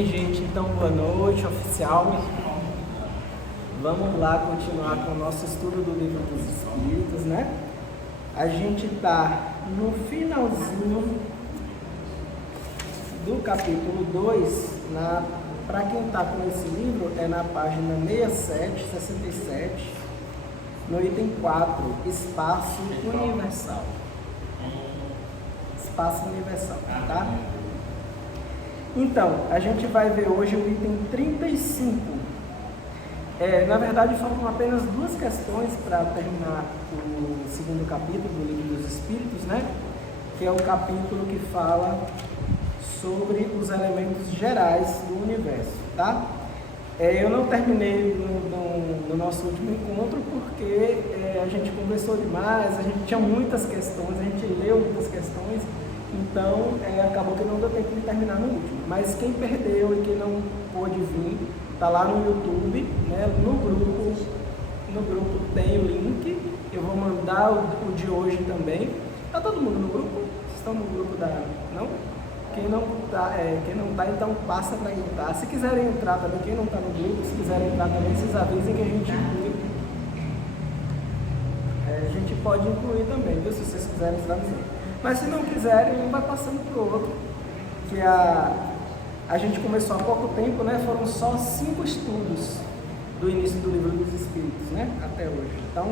Bem, gente, então boa noite, oficial. Vamos lá continuar com o nosso estudo do Livro dos Espíritos, né? A gente está no finalzinho do capítulo 2, para quem está com esse livro, é na página 67, 67, no item 4, Espaço Universal. Espaço Universal, tá? Então, a gente vai ver hoje o item 35. Na verdade, faltam apenas duas questões para terminar o segundo capítulo do Livro dos Espíritos, né? Que é o capítulo que fala sobre os elementos gerais do universo, tá? Eu não terminei no nosso último encontro porque a gente conversou demais, a gente tinha muitas questões, a gente leu muitas questões, então acabou que não deu tempo de terminar no último. Mas quem perdeu e quem não pôde vir, tá lá no YouTube, né? No grupo tem o link, eu vou mandar o de hoje também. Tá todo mundo no grupo? Vocês estão no grupo não? Quem não tá, então passa para quem tá. Se quiserem entrar também, quem não tá no grupo, se quiserem entrar também, vocês avisem que a gente inclui. A gente pode incluir também, viu? Se vocês quiserem entrar no grupo. Mas se não quiserem, um vai passando pro outro. Que a gente começou há pouco tempo, né? Foram só 5 estudos do início do Livro dos Espíritos, né? Até hoje. Então,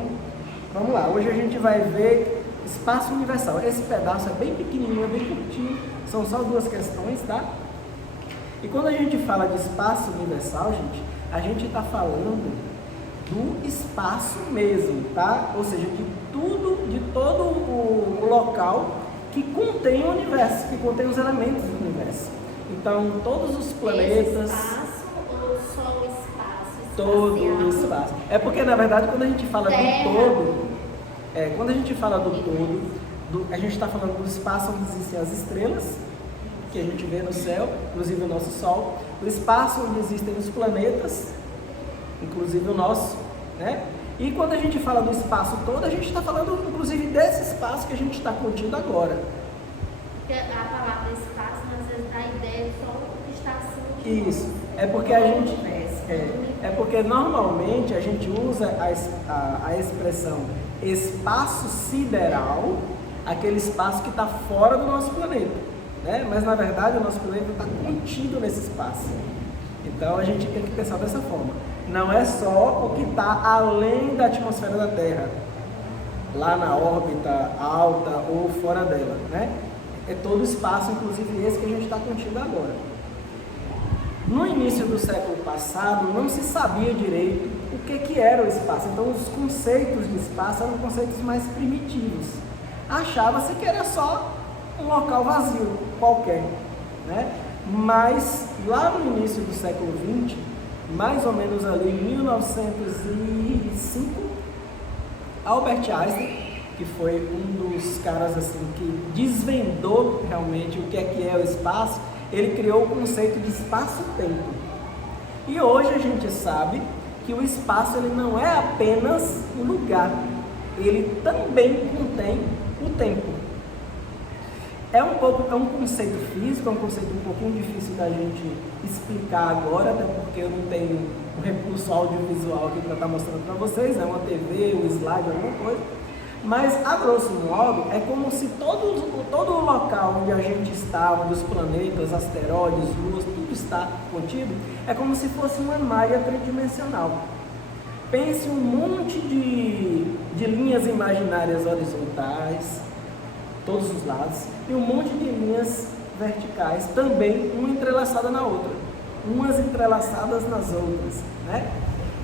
vamos lá. Hoje a gente vai ver Espaço Universal. Esse pedaço é bem pequenininho, é bem curtinho. São só 2 questões, tá? E quando a gente fala de espaço universal, gente, a gente está falando do espaço mesmo, tá? Ou seja, de todo o local que contém o universo, que contém os elementos do universo. Então, todos os planetas... Esse espaço ou só o espaço? Todo o espaço. É porque, na verdade, quando a gente fala do todo... quando a gente fala do todo... a gente está falando do espaço onde existem as estrelas, que a gente vê no céu, inclusive o nosso Sol, do espaço onde existem os planetas, inclusive o nosso, né? E quando a gente fala do espaço todo, a gente está falando, inclusive, desse espaço que a gente está contido agora. Porque a palavra espaço, às vezes, a ideia é só o que está acima. Isso, é porque a gente... É porque normalmente a gente usa a expressão espaço sideral, aquele espaço que está fora do nosso planeta, né? Mas na verdade o nosso planeta está contido nesse espaço. Então a gente tem que pensar dessa forma. Não é só o que está além da atmosfera da Terra, lá na órbita alta ou fora dela, né? É todo o espaço, inclusive esse que a gente está contido agora. No início do século passado não se sabia direito o que era o espaço. Então os conceitos de espaço eram conceitos mais primitivos. Achava-se que era só um local vazio, qualquer, né? Mas lá no início do século XX, mais ou menos ali em 1905, Albert Einstein, que foi um dos caras assim que desvendou realmente o que é o espaço, ele criou o conceito de espaço-tempo. E hoje a gente sabe que o espaço ele não é apenas o lugar, ele também contém o tempo. É um conceito físico, é um conceito um pouquinho difícil da gente explicar agora, até porque eu não tenho um recurso audiovisual aqui para estar mostrando para vocês, é uma TV, um slide, alguma coisa. Mas, a grosso modo, é como se todo o local onde a gente está, onde os planetas, asteroides, luas, tudo está contido, é como se fosse uma malha tridimensional. Pense um monte de linhas imaginárias horizontais, todos os lados, e um monte de linhas verticais, também uma entrelaçada na outra, umas entrelaçadas nas outras, né?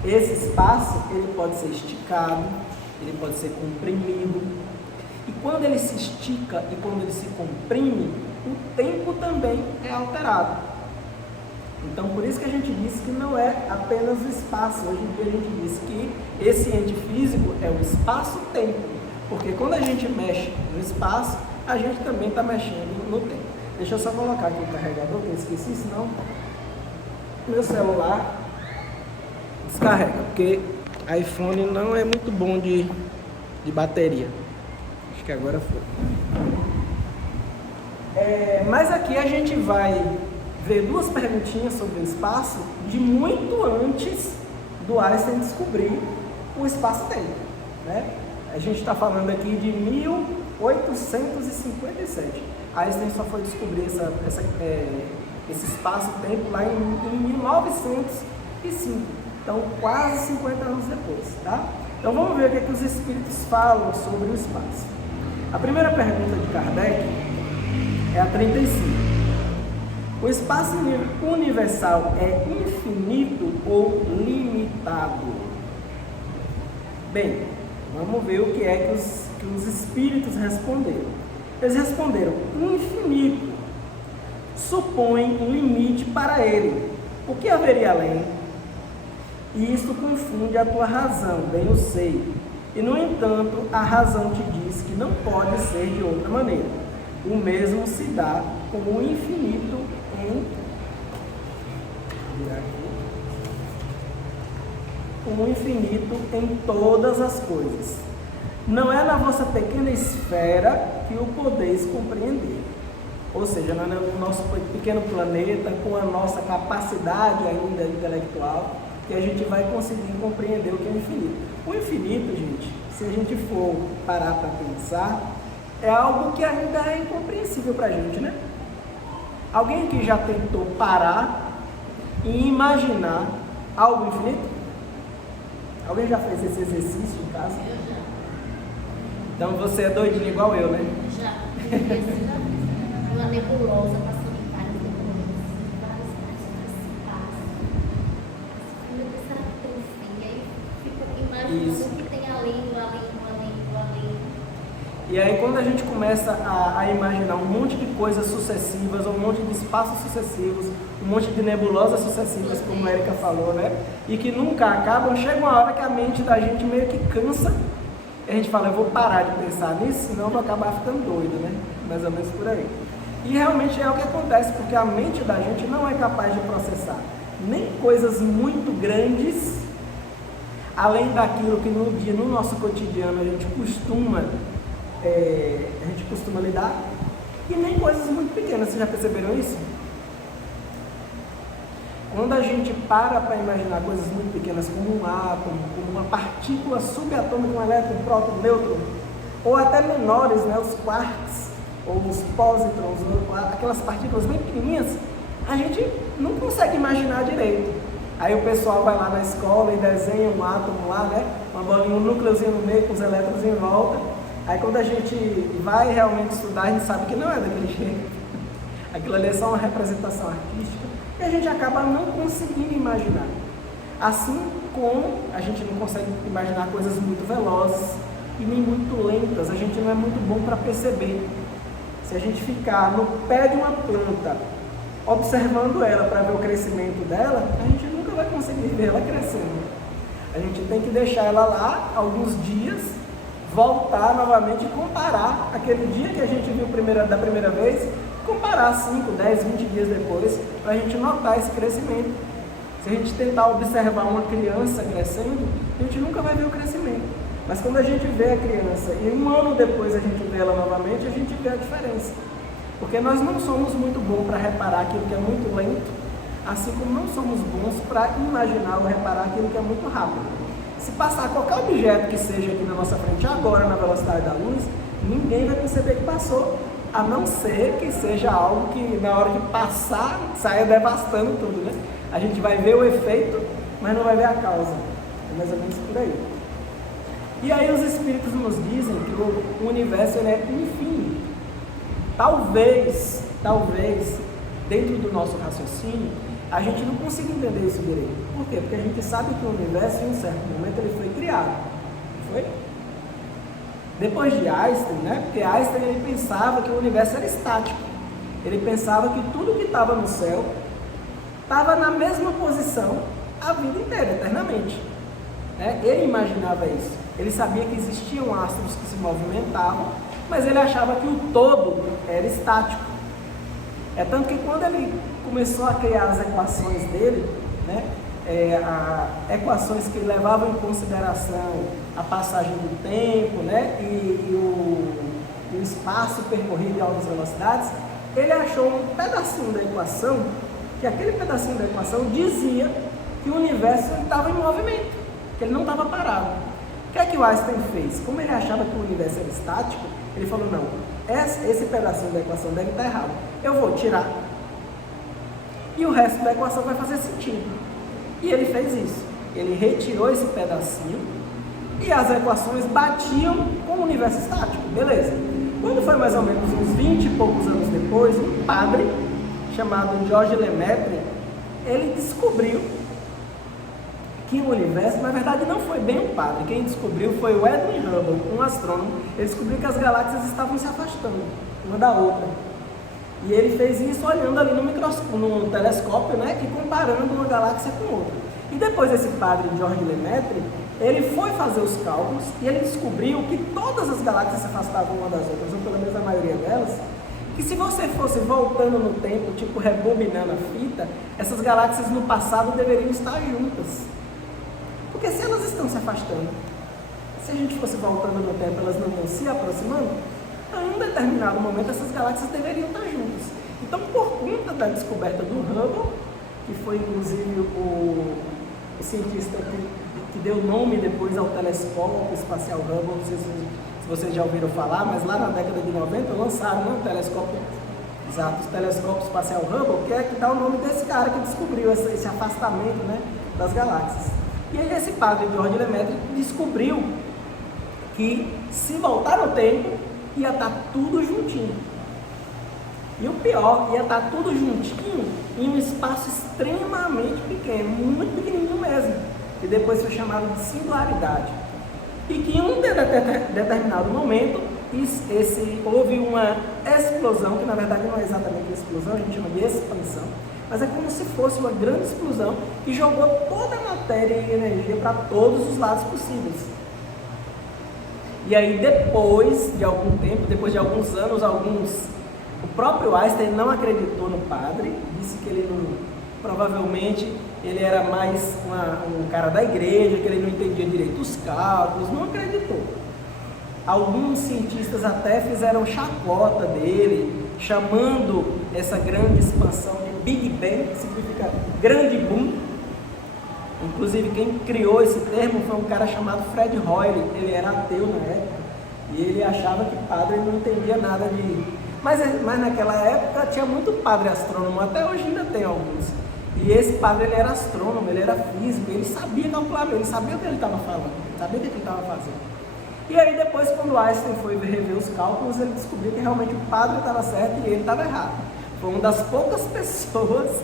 Esse espaço, ele pode ser esticado, ele pode ser comprimido, e quando ele se estica e quando ele se comprime, o tempo também é alterado. Então, por isso que a gente disse que não é apenas o espaço. Hoje em dia a gente diz que esse ente físico é o espaço-tempo, porque quando a gente mexe no espaço, a gente também está mexendo no tempo. Deixa eu só colocar aqui o carregador, que eu esqueci, senão meu celular descarrega, porque iPhone não é muito bom de bateria. Acho que agora foi. Mas aqui a gente vai veio duas perguntinhas sobre o espaço de muito antes do Einstein descobrir o espaço-tempo, né? A gente está falando aqui de 1857. Einstein só foi descobrir esse espaço-tempo lá em 1905. Então, quase 50 anos depois, tá? Então, vamos ver o que os espíritos falam sobre o espaço. A primeira pergunta de Kardec é a 35. O espaço universal é infinito ou limitado? Bem, vamos ver o que é que os espíritos responderam. Eles responderam: infinito supõe um limite para ele. O que haveria além? E isto confunde a tua razão, bem eu sei. E, no entanto, a razão te diz que não pode ser de outra maneira. O mesmo se dá com o infinito em todas as coisas. Não é na vossa pequena esfera que o podeis compreender. Ou seja, não é no nosso pequeno planeta, com a nossa capacidade ainda intelectual, que a gente vai conseguir compreender o que é o infinito. O infinito, gente, se a gente for parar para pensar, é algo que ainda é incompreensível para a gente, né? Alguém que já tentou parar e imaginar algo infinito? Alguém já fez esse exercício em casa? Eu já. Então você é doidinho igual eu, né? Já. Uma nebulosa, passando em várias nebulosas, vários espaços. Meu Deus, será que tem fim? Aí fico imaginando o que tem além. E aí quando a gente começa a imaginar um monte de coisas sucessivas, um monte de espaços sucessivos, um monte de nebulosas sucessivas, como a Erika falou, né? E que nunca acabam, chega uma hora que a mente da gente meio que cansa. E a gente fala, eu vou parar de pensar nisso, senão eu vou acabar ficando doido, né? Mais ou menos por aí. E realmente é o que acontece, porque a mente da gente não é capaz de processar nem coisas muito grandes, além daquilo que no nosso cotidiano a gente costuma lidar, e nem coisas muito pequenas. Vocês já perceberam isso? Quando a gente para imaginar coisas muito pequenas, como um átomo, como uma partícula subatômica, um elétron, um próton, um nêutron, ou até menores, né, os quarks, ou os pósitrons, ou aquelas partículas bem pequenininhas, a gente não consegue imaginar direito. Aí o pessoal vai lá na escola e desenha um átomo lá, né, uma bolinha, um núcleozinho no meio com os elétrons em volta. Aí quando a gente vai realmente estudar, a gente sabe que não é daquele jeito. Aquilo ali é só uma representação artística e a gente acaba não conseguindo imaginar. Assim como a gente não consegue imaginar coisas muito velozes e nem muito lentas, a gente não é muito bom para perceber. Se a gente ficar no pé de uma planta, observando ela para ver o crescimento dela, a gente nunca vai conseguir ver ela crescendo. A gente tem que deixar ela lá alguns dias, voltar novamente e comparar aquele dia que a gente viu da primeira vez, comparar 5, 10, 20 dias depois, para a gente notar esse crescimento. Se a gente tentar observar uma criança crescendo, a gente nunca vai ver o crescimento. Mas quando a gente vê a criança e um ano depois a gente vê ela novamente, a gente vê a diferença. Porque nós não somos muito bons para reparar aquilo que é muito lento, assim como não somos bons para imaginar ou reparar aquilo que é muito rápido. Se passar qualquer objeto que seja aqui na nossa frente agora, na velocidade da luz, ninguém vai perceber que passou, a não ser que seja algo que na hora que passar, saia devastando tudo, né? A gente vai ver o efeito, mas não vai ver a causa. É mais ou menos por aí. E aí os espíritos nos dizem que o universo ele é infinito. Talvez, dentro do nosso raciocínio, a gente não consiga entender isso direito. Por quê? Porque a gente sabe que o universo, em um certo momento, ele foi criado. Não foi? Depois de Einstein, né? Porque Einstein ele pensava que o universo era estático. Ele pensava que tudo que estava no céu estava na mesma posição a vida inteira, eternamente. Né? Ele imaginava isso. Ele sabia que existiam astros que se movimentavam, mas ele achava que o todo era estático. É tanto que quando ele começou a criar as equações dele, né, equações que levavam em consideração a passagem do tempo, né, e o espaço percorrido em altas velocidades, ele achou um pedacinho da equação porque aquele pedacinho da equação dizia que o universo estava em movimento, que ele não estava parado. O que é que o Einstein fez? Como ele achava que o universo era estático, ele falou, não, esse pedacinho da equação deve estar errado, eu vou tirar e o resto da equação vai fazer sentido. E ele fez isso, ele retirou esse pedacinho e as equações batiam com o universo estático, beleza. Quando foi mais ou menos uns 20 e poucos anos depois, um padre chamado Georges Lemaitre, ele descobriu que o universo, na verdade não foi bem um padre, quem descobriu foi o Edwin Hubble, um astrônomo. Ele descobriu que as galáxias estavam se afastando uma da outra. E ele fez isso olhando ali no telescópio, né, e comparando uma galáxia com outra. E depois esse padre Georges Lemaitre, ele foi fazer os cálculos e ele descobriu que todas as galáxias se afastavam uma das outras, ou pelo menos a maioria delas, que se você fosse voltando no tempo, tipo rebobinando a fita, essas galáxias no passado deveriam estar juntas. Porque se elas estão se afastando, se a gente fosse voltando no tempo, elas não vão se aproximando, em um determinado momento essas galáxias deveriam estar juntas. Então, por conta da descoberta do Hubble, que foi inclusive o cientista que deu nome depois ao telescópio espacial Hubble, não sei se vocês já ouviram falar, mas lá na década de 90 lançaram, né, o telescópio espacial Hubble, que é que dá o nome desse cara que descobriu esse afastamento, né, das galáxias. E aí esse padre Georges Lemaitre descobriu que se voltar no tempo, ia estar tudo juntinho. E o pior, ia estar tudo juntinho em um espaço extremamente pequeno, muito pequenininho mesmo, que depois foi chamado de singularidade. E que em um determinado momento, houve uma explosão, que na verdade não é exatamente explosão, a gente chama de expansão, mas é como se fosse uma grande explosão que jogou toda a matéria e energia para todos os lados possíveis. E aí depois de algum tempo, depois de alguns anos, o próprio Einstein não acreditou no padre, disse que ele não, provavelmente ele era mais um cara da igreja, que ele não entendia direito os cálculos, não acreditou. Alguns cientistas até fizeram chacota dele, chamando essa grande expansão de Big Bang, que significa grande boom. Inclusive quem criou esse termo foi um cara chamado Fred Hoyle, ele era ateu na época, e ele achava que padre não entendia nada de... Mas naquela época tinha muito padre astrônomo, até hoje ainda tem alguns. E esse padre, ele era astrônomo, ele era físico, ele sabia calcular, ele sabia o que ele estava falando, sabia o que ele estava fazendo. E aí depois, quando Einstein foi rever os cálculos, ele descobriu que realmente o padre estava certo e ele estava errado. Foi uma das poucas pessoas,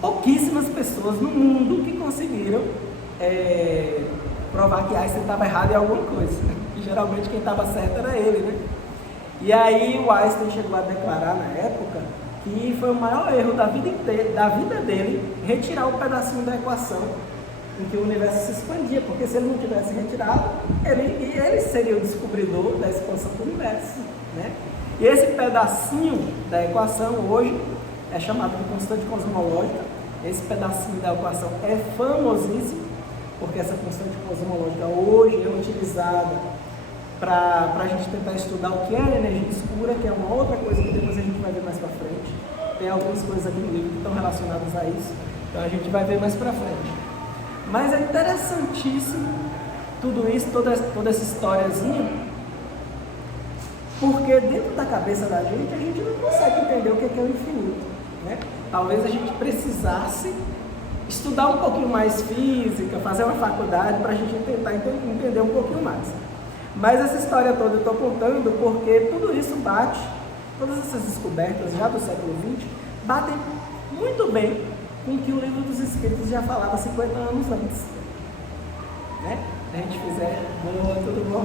pouquíssimas pessoas no mundo que conseguiram provar que Einstein estava errado em alguma coisa. E geralmente quem estava certo era ele, né? E aí o Einstein chegou a declarar na época que foi o maior erro da vida dele retirar o pedacinho da equação em que o universo se expandia, porque se ele não tivesse retirado, ele seria o descobridor da expansão do universo, né? E esse pedacinho da equação hoje é chamado de constante cosmológica. Esse pedacinho da equação é famosíssimo, porque essa constante cosmológica hoje é utilizada para a gente tentar estudar o que é a energia escura, que é uma outra coisa que depois a gente vai ver mais para frente. Tem algumas coisas aqui no livro que estão relacionadas a isso, então a gente vai ver mais para frente. Mas é interessantíssimo tudo isso, toda essa historiazinha, porque dentro da cabeça da gente não consegue entender o que é o infinito, né? Talvez a gente precisasse estudar um pouquinho mais física, fazer uma faculdade para a gente tentar entender um pouquinho mais. Mas essa história toda eu estou contando porque tudo isso bate, todas essas descobertas já do século XX, batem muito bem com o que o Livro dos Espíritos já falava 50 anos antes. Né? Se a gente fizer, boa, tudo bom?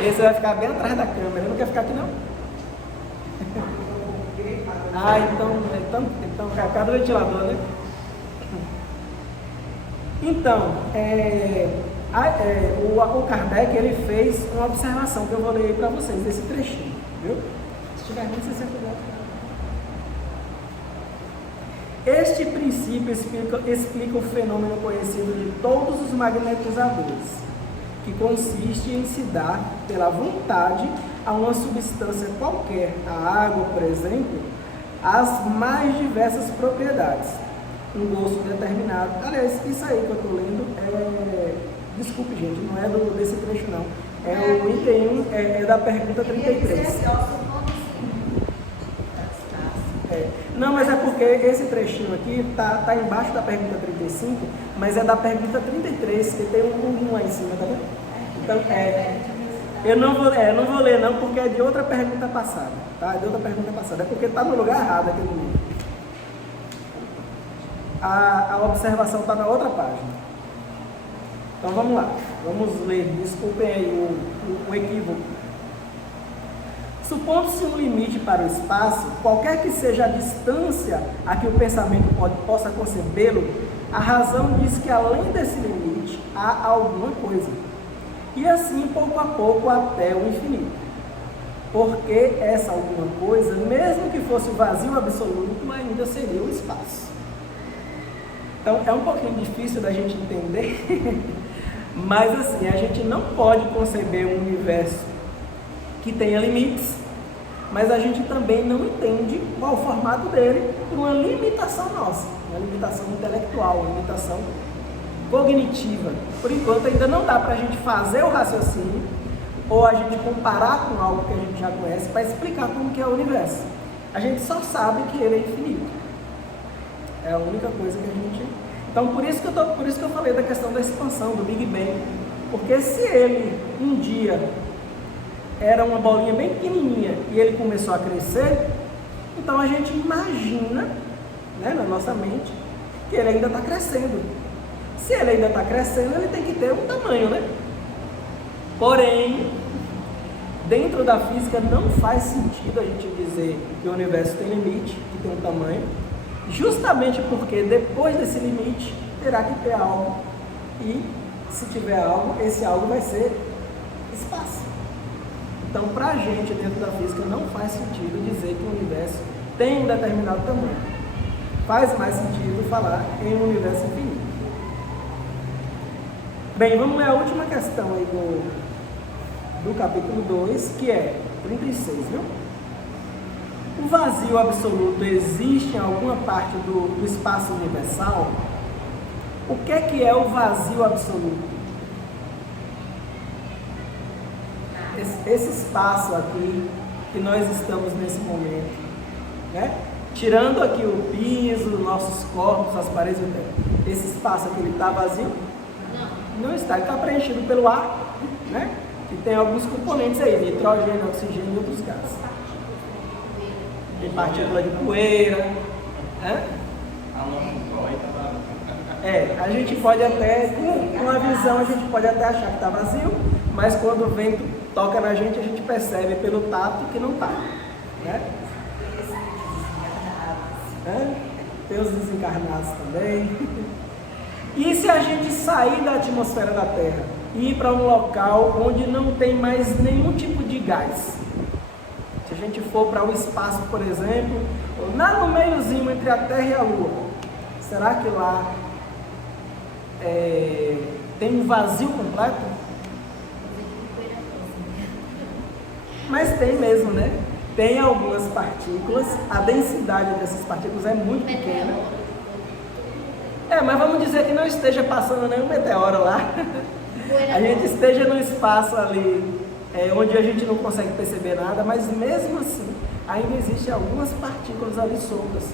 Esse vai ficar bem atrás da câmera, não quer ficar aqui não? Ah, então cadê o ventilador, né? Então, o Kardec, ele fez uma observação que eu vou ler para vocês, desse trechinho, viu? Se tiver ruim, você sempre volta. Este princípio explica o fenômeno conhecido de todos os magnetizadores, que consiste em se dar pela vontade a uma substância qualquer, a água, por exemplo, as mais diversas propriedades. Um gosto determinado. Aliás, isso aí que eu estou lendo desculpe, gente, não é desse trecho, não. É o item 1, é da pergunta 33. Não, mas é porque esse trechinho aqui tá embaixo da pergunta 35, mas é da pergunta 33, que tem um lá em cima, tá vendo? Então, eu não vou ler não, porque é de outra pergunta passada, tá? É de outra pergunta passada, é porque está no lugar errado aquele livro. A observação está na outra página. Então vamos lá, vamos ler, desculpem aí o equívoco. Supondo-se um limite para o espaço, qualquer que seja a distância a que o pensamento possa concebê-lo, a razão diz que além desse limite há alguma coisa. E assim, pouco a pouco, até o infinito. Porque essa alguma coisa, mesmo que fosse o vazio absoluto, ainda seria o espaço. Então é um pouquinho difícil da gente entender, mas assim, a gente não pode conceber um universo que tenha limites, mas a gente também não entende qual o formato dele por uma limitação nossa, uma limitação intelectual, uma limitação cognitiva. Por enquanto ainda não dá para a gente fazer o raciocínio ou a gente comparar com algo que a gente já conhece para explicar como que é o universo. A gente só sabe que ele é infinito. É a única coisa que a gente... Então por isso que eu falei da questão da expansão, do Big Bang. Porque se ele um dia era uma bolinha bem pequenininha e ele começou a crescer, então a gente imagina, né, na nossa mente, que ele ainda está crescendo. Se ele ainda está crescendo, ele tem que ter um tamanho, né? Porém, dentro da física não faz sentido a gente dizer que o universo tem limite, que tem um tamanho, justamente porque depois desse limite terá que ter algo, e se tiver algo, esse algo vai ser espaço. Então, para a gente, dentro da física, não faz sentido dizer que o universo tem um determinado tamanho. Faz mais sentido falar em um universo infinito. Bem, vamos ler a última questão aí do capítulo 2, que é 36, viu? O vazio absoluto existe em alguma parte do espaço universal? O que é o vazio absoluto? Esse espaço aqui que nós estamos nesse momento, né? Tirando aqui o piso, nossos corpos, as paredes, esse espaço aqui, ele está vazio? Não está, ele está preenchido pelo ar, né? E tem alguns componentes aí, nitrogênio, oxigênio e outros gases. Tem partícula de poeira, né? A gente pode até, com uma visão, a gente pode até achar que está vazio, mas quando o vento toca na gente, a gente percebe pelo tato que não está, né? Tem os desencarnados também. E se a gente sair da atmosfera da Terra e ir para um local onde não tem mais nenhum tipo de gás? Se a gente for para o espaço, por exemplo, lá no meiozinho entre a Terra e a Lua, será que lá tem um vazio completo? Mas tem mesmo, né? Tem algumas partículas, a densidade dessas partículas é muito pequena. Mas vamos dizer que não esteja passando nenhum meteoro lá. A gente esteja no espaço ali, onde a gente não consegue perceber nada, mas mesmo assim, ainda existem algumas partículas ali soltas.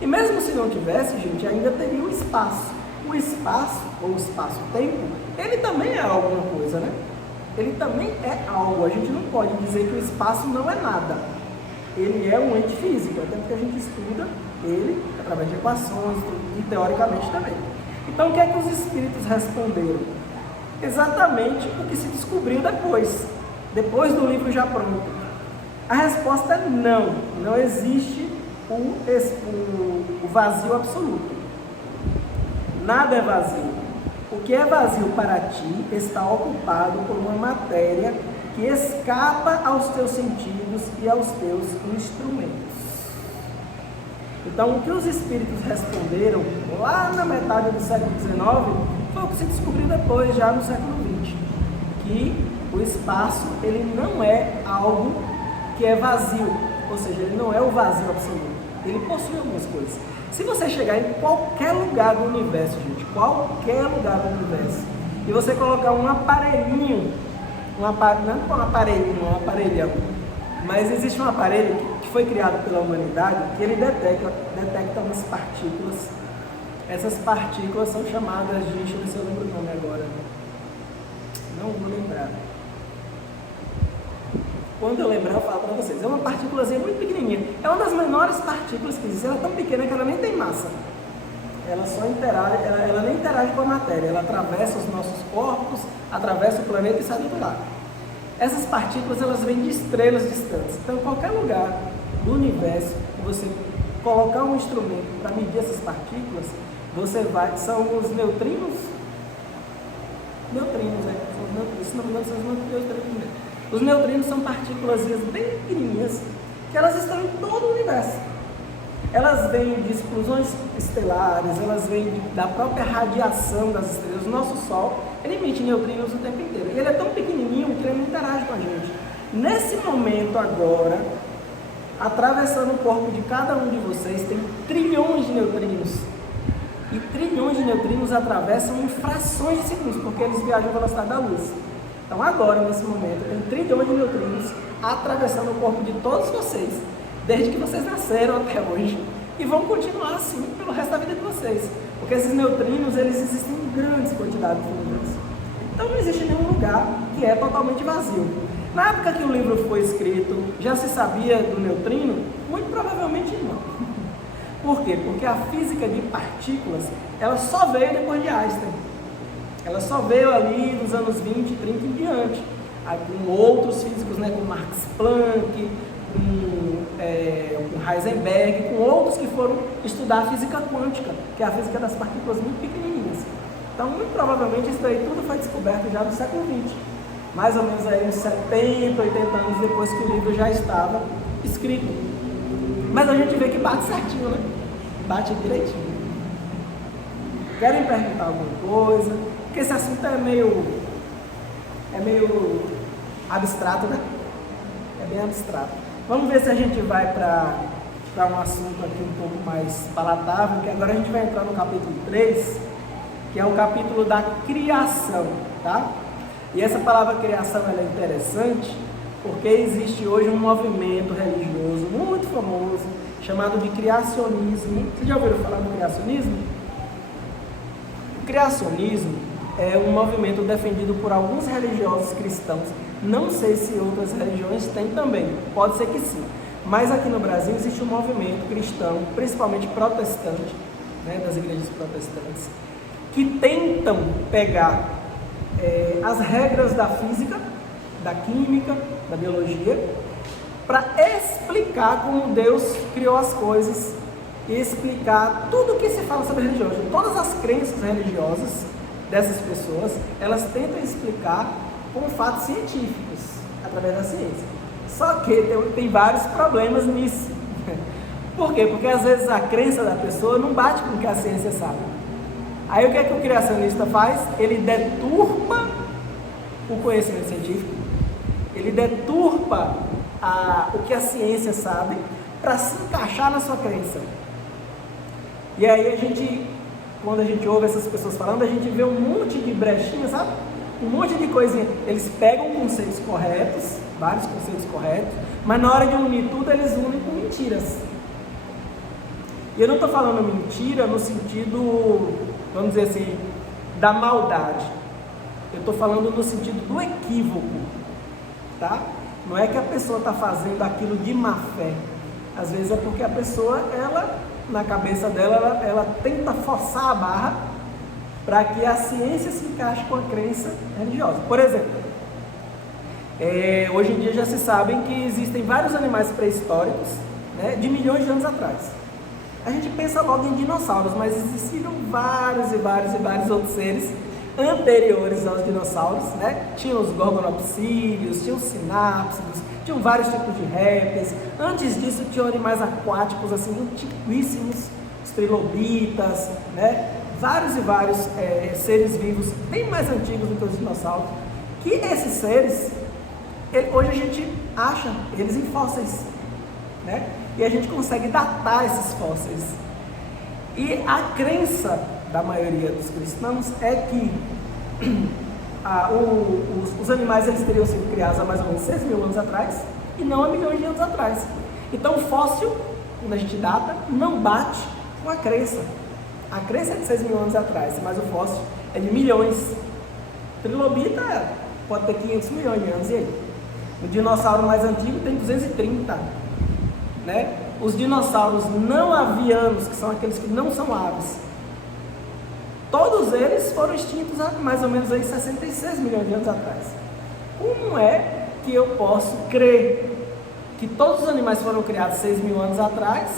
E mesmo se não tivesse, gente, ainda teria um espaço. O espaço, ou espaço-tempo, ele também é alguma coisa, né? Ele também é algo. A gente não pode dizer que o espaço não é nada. Ele é um ente físico, até porque a gente estuda ele através de equações e teoricamente também. Então, o que é que os espíritos responderam? Exatamente o que se descobriu depois do livro já pronto. A resposta é não, não existe o vazio absoluto. Nada é vazio. O que é vazio para ti está ocupado por uma matéria que escapa aos teus sentidos e aos teus instrumentos. Então, o que os espíritos responderam lá na metade do século XIX foi o que se descobriu depois, já no século XX, que o espaço ele não é algo que é vazio, ou seja, ele não é o vazio absoluto, ele possui algumas coisas. Se você chegar em qualquer lugar do universo, gente, qualquer lugar do universo, e você colocar um aparelhinho, não é um aparelhinho, um aparelhão, mas existe um aparelho que foi criado pela humanidade, que ele detecta umas partículas. Essas partículas são chamadas de, deixa eu ver se eu lembro o nome agora, não vou lembrar. Quando eu lembrar, eu falo para vocês. É uma partículazinha muito pequenininha. É uma das menores partículas que existe. Ela é tão pequena que ela nem tem massa. Ela só interage, ela nem interage com a matéria. Ela atravessa os nossos corpos, atravessa o planeta e sai do outro lado. Essas partículas, elas vêm de estrelas distantes. Então, em qualquer lugar do universo que você colocar um instrumento para medir essas partículas, você vai... São os neutrinos? Neutrinos, são os neutrinos. Se não me engano, são os neutrinos. Os neutrinos são partículas bem pequenininhas, que elas estão em todo o universo. Elas vêm de explosões estelares, elas vêm da própria radiação das estrelas. O nosso Sol, ele emite neutrinos o tempo inteiro. E ele é tão pequenininho que ele não interage com a gente. Nesse momento agora, atravessando o corpo de cada um de vocês, tem trilhões de neutrinos. E trilhões de neutrinos atravessam em frações de segundos, porque eles viajam à velocidade da luz. Então agora, nesse momento, tem trilhões de neutrinos atravessando o corpo de todos vocês, desde que vocês nasceram até hoje, e vão continuar assim pelo resto da vida de vocês, porque esses neutrinos, eles existem em grandes quantidades no universo. Então não existe nenhum lugar que é totalmente vazio. Na época que o livro foi escrito, já se sabia do neutrino? Muito provavelmente não. Por quê? Porque a física de partículas, ela só veio depois de Einstein. Ela só veio ali nos anos 20, 30 e diante, com outros físicos, né, com Max Planck, com Heisenberg, com outros que foram estudar a física quântica, que é a física das partículas muito pequenininhas. Então, muito provavelmente, isso daí tudo foi descoberto já no século XX, mais ou menos aí uns 70, 80 anos depois que o livro já estava escrito. Mas a gente vê que bate certinho, né? Bate direitinho. Querem perguntar alguma coisa? Porque esse assunto é meio abstrato, né? É bem abstrato. Vamos ver se a gente vai para um assunto aqui um pouco mais palatável, que agora a gente vai entrar no capítulo 3, que é o capítulo da criação, tá? E essa palavra criação, ela é interessante, porque existe hoje um movimento religioso muito famoso, chamado de criacionismo. Vocês já ouviram falar do criacionismo? O criacionismo é um movimento defendido por alguns religiosos cristãos. Não sei se outras religiões têm também, pode ser que sim. Mas aqui no Brasil existe um movimento cristão, principalmente protestante, né, das igrejas protestantes, que tentam pegar as regras da física, da química, da biologia, para explicar como Deus criou as coisas e explicar tudo o que se fala sobre religião. Todas as crenças religiosas dessas pessoas, elas tentam explicar com fatos científicos, através da ciência. Só que tem vários problemas nisso. Por quê? Porque às vezes a crença da pessoa não bate com o que a ciência sabe. Aí o que é que o criacionista faz? Ele deturpa o conhecimento científico, ele deturpa o que a ciência sabe para se encaixar na sua crença. E aí quando a gente ouve essas pessoas falando, a gente vê um monte de brechinhas, sabe? Um monte de coisinha. Eles pegam conceitos corretos, vários conceitos corretos, mas na hora de unir tudo, eles unem com mentiras. E eu não estou falando mentira no sentido, vamos dizer assim, da maldade. Eu estou falando no sentido do equívoco, tá? Não é que a pessoa está fazendo aquilo de má fé. Às vezes é porque a pessoa, na cabeça dela, ela tenta forçar a barra para que a ciência se encaixe com a crença religiosa. Por exemplo, hoje em dia já se sabem que existem vários animais pré-históricos, né, de milhões de anos atrás. A gente pensa logo em dinossauros, mas existiram vários e vários e vários outros seres anteriores aos dinossauros, né? Tinham os gorgonopsídeos, tinham os sinápsidos, tinham vários tipos de répteis. Antes disso tinham animais aquáticos assim antiquíssimos, os trilobitas, né? Vários e vários seres vivos bem mais antigos do que os dinossauros, que esses seres, hoje a gente acha eles em fósseis. né? E a gente consegue datar esses fósseis. E a crença da maioria dos cristãos é que os animais eles teriam sido criados há mais ou menos 6 mil anos atrás e não há milhões de anos atrás. Então o fóssil, quando a gente data, não bate com a crença. A crença é de 6 mil anos atrás, mas o fóssil é de milhões. O trilobita pode ter 500 milhões de anos, e aí? O dinossauro mais antigo tem 230, né? Os dinossauros não avianos, que são aqueles que não são aves, todos eles foram extintos há mais ou menos aí 66 milhões de anos atrás. Como é que eu posso crer que todos os animais foram criados 6 mil anos atrás,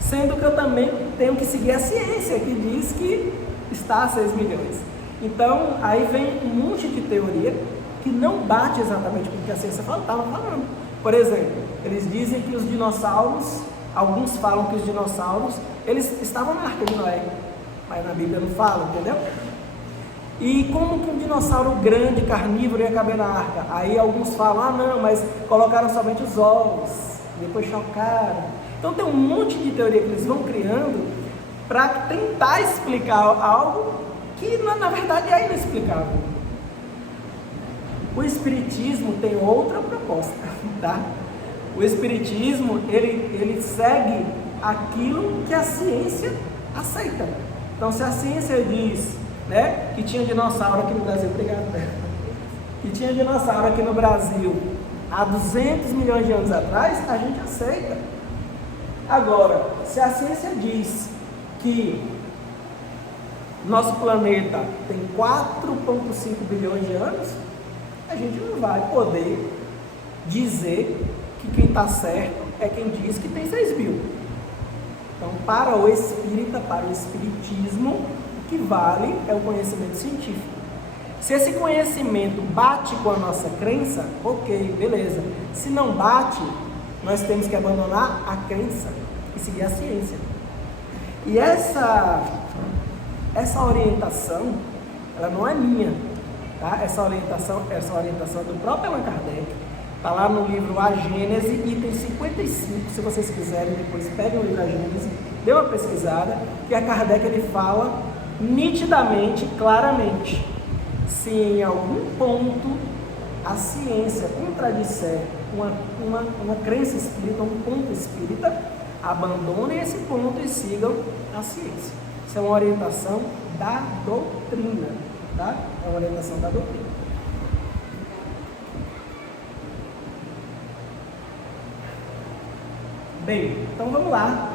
sendo que eu também tenho que seguir a ciência, que diz que está a 6 milhões? Então, aí vem um monte de teoria que não bate exatamente com o que a ciência estava falando. Por exemplo, eles dizem que os dinossauros, alguns falam que os dinossauros, eles estavam na Arca de Noé, mas na Bíblia não fala, entendeu? E como que um dinossauro grande, carnívoro, ia caber na arca? Aí alguns falam, não, mas colocaram somente os ovos, depois chocaram. Então tem um monte de teoria que eles vão criando para tentar explicar algo que na verdade é inexplicável. O Espiritismo tem outra proposta, tá? O Espiritismo, ele segue aquilo que a ciência aceita. Então se a ciência diz, né, que tinha dinossauro aqui no Brasil, obrigado, que tinha dinossauro aqui no Brasil há 200 milhões de anos atrás, a gente aceita. Agora, se a ciência diz que nosso planeta tem 4,5 bilhões de anos, a gente não vai poder dizer que quem está certo é quem diz que tem 6 mil. Então, para o espírita, para o espiritismo, o que vale é o conhecimento científico. Se esse conhecimento bate com a nossa crença, ok, beleza. Se não bate, nós temos que abandonar a crença e seguir a ciência. E essa orientação, ela não é minha, tá? Essa orientação do próprio Allan Kardec, está lá no livro A Gênese, item 55, se vocês quiserem, depois peguem o livro A Gênese, dê uma pesquisada, que a Kardec ele fala nitidamente, claramente, se em algum ponto a ciência contradisser uma crença espírita, um ponto espírita, abandonem esse ponto e sigam a ciência. Isso é uma orientação da doutrina, tá? É uma orientação da doutrina. Bem, então vamos lá.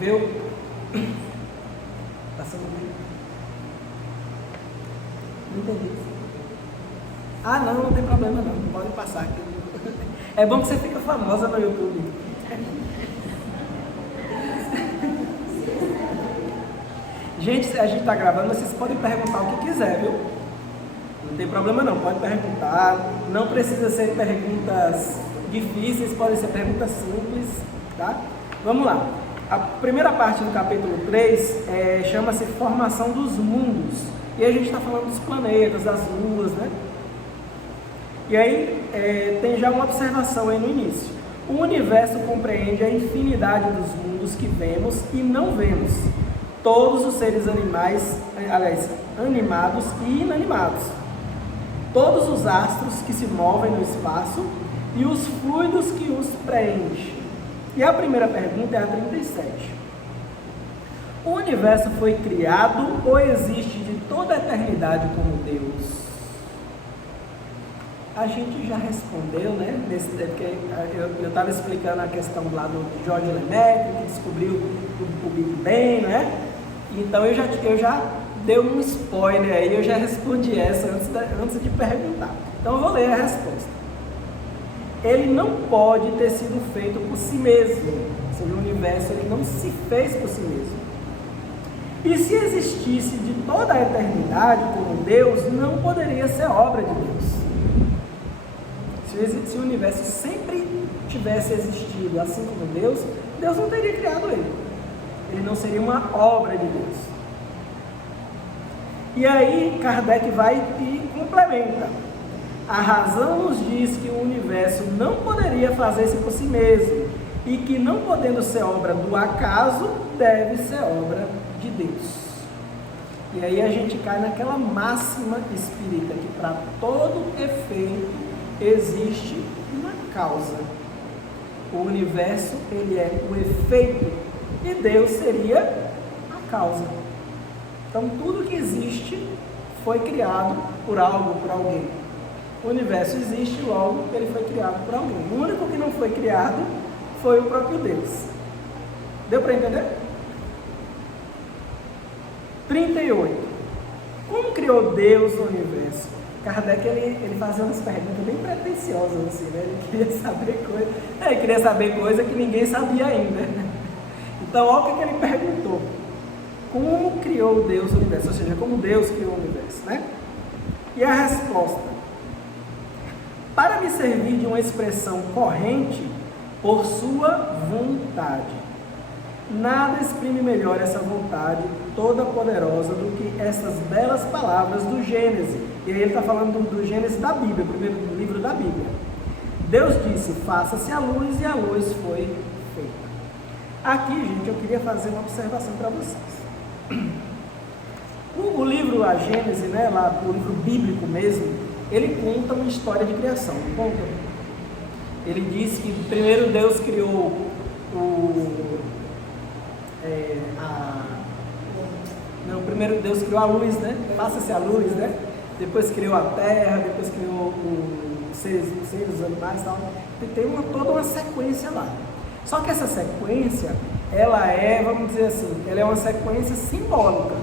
Viu? Passando bem. Não entendi. Ah, não tem problema não. Pode passar aqui. É bom que você fica famosa no YouTube. Gente, a gente está gravando, mas vocês podem perguntar o que quiser, viu? Não tem problema não, pode perguntar. Não precisa ser perguntas difíceis, podem ser perguntas simples, tá? Vamos lá. A primeira parte do capítulo 3 chama-se Formação dos Mundos. E a gente está falando dos planetas, das luas, né? E aí tem já uma observação aí no início. O universo compreende a infinidade dos mundos que vemos e não vemos. Todos os seres animados e inanimados. Todos os astros que se movem no espaço e os fluidos que os preenchem. E a primeira pergunta é a 37. O universo foi criado ou existe de toda a eternidade como Deus? A gente já respondeu, né? Porque eu estava explicando a questão lá do George Lemaitre, que descobriu o Big Bang, né? Então eu já dei um spoiler aí, eu já respondi essa antes de perguntar. Então eu vou ler a resposta. Ele não pode ter sido feito por si mesmo. Ou seja, o universo ele não se fez por si mesmo. E se existisse de toda a eternidade como Deus, não poderia ser obra de Deus. Se o universo sempre tivesse existido assim como Deus, Deus não teria criado ele. Ele não seria uma obra de Deus. E aí Kardec vai e complementa. A razão nos diz que o universo não poderia fazer-se por si mesmo e que, não podendo ser obra do acaso, deve ser obra de Deus. E aí a gente cai naquela máxima espírita que para todo efeito existe uma causa. O universo, ele é o efeito e Deus seria a causa. Então tudo que existe foi criado por algo, por alguém. O universo existe, logo ele foi criado por alguém. O único que não foi criado foi o próprio Deus. Deu para entender? 38. Como criou Deus o universo? Kardec ele fazia umas perguntas bem pretensiosas assim, né? Ele queria saber coisa que ninguém sabia ainda. Então, olha o que ele perguntou. Como criou Deus o universo? Ou seja, como Deus criou o universo, né? E a resposta: para me servir de uma expressão corrente por sua vontade. Nada exprime melhor essa vontade toda poderosa do que essas belas palavras do Gênesis. E aí ele está falando do Gênesis da Bíblia, o primeiro livro da Bíblia. Deus disse: faça-se a luz, e a luz foi feita. Aqui, gente, eu queria fazer uma observação para vocês. O livro A Gênesis, né, lá, o livro bíblico mesmo, ele conta uma história de criação, não conta? Ele diz que primeiro Deus criou primeiro Deus criou a luz, né? Faça-se a luz, né? Depois criou a terra, depois criou os seres, os animais e tal. E tem toda uma sequência lá. Só que essa sequência, ela é, vamos dizer assim, ela é uma sequência simbólica,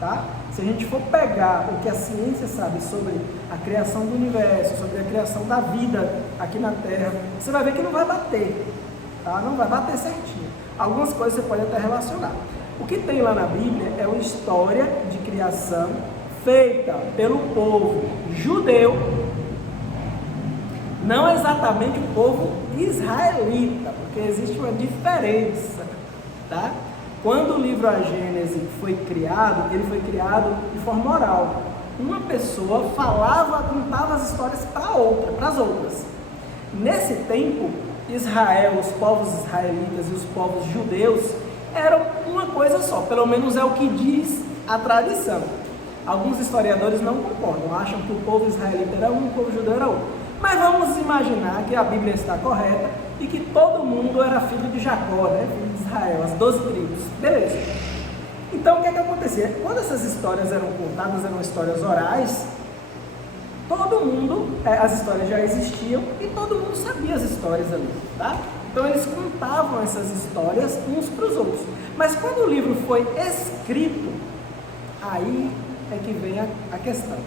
tá? Se a gente for pegar o que a ciência sabe sobre a criação do universo, sobre a criação da vida aqui na Terra, você vai ver que não vai bater, tá? Não vai bater certinho. Algumas coisas você pode até relacionar. O que tem lá na Bíblia é uma história de criação feita pelo povo judeu, não exatamente o povo israelita, porque existe uma diferença, tá? Quando o livro A Gênesis foi criado, ele foi criado de forma oral. Uma pessoa falava, contava as histórias para as outras. Nesse tempo, Israel, os povos israelitas e os povos judeus eram uma coisa só, pelo menos é o que diz a tradição. Alguns historiadores não concordam, acham que o povo israelita era um, o povo judeu era outro. Mas vamos imaginar que a Bíblia está correta e que todo mundo era filho de Jacó, né? Filho de Israel, as 12 tribos. Beleza. Então o que acontecia? Quando essas histórias eram contadas, eram histórias orais, todo mundo, as histórias já existiam e todo mundo sabia as histórias ali, tá? Então eles contavam essas histórias uns para os outros. Mas quando o livro foi escrito, aí é que vem a questão.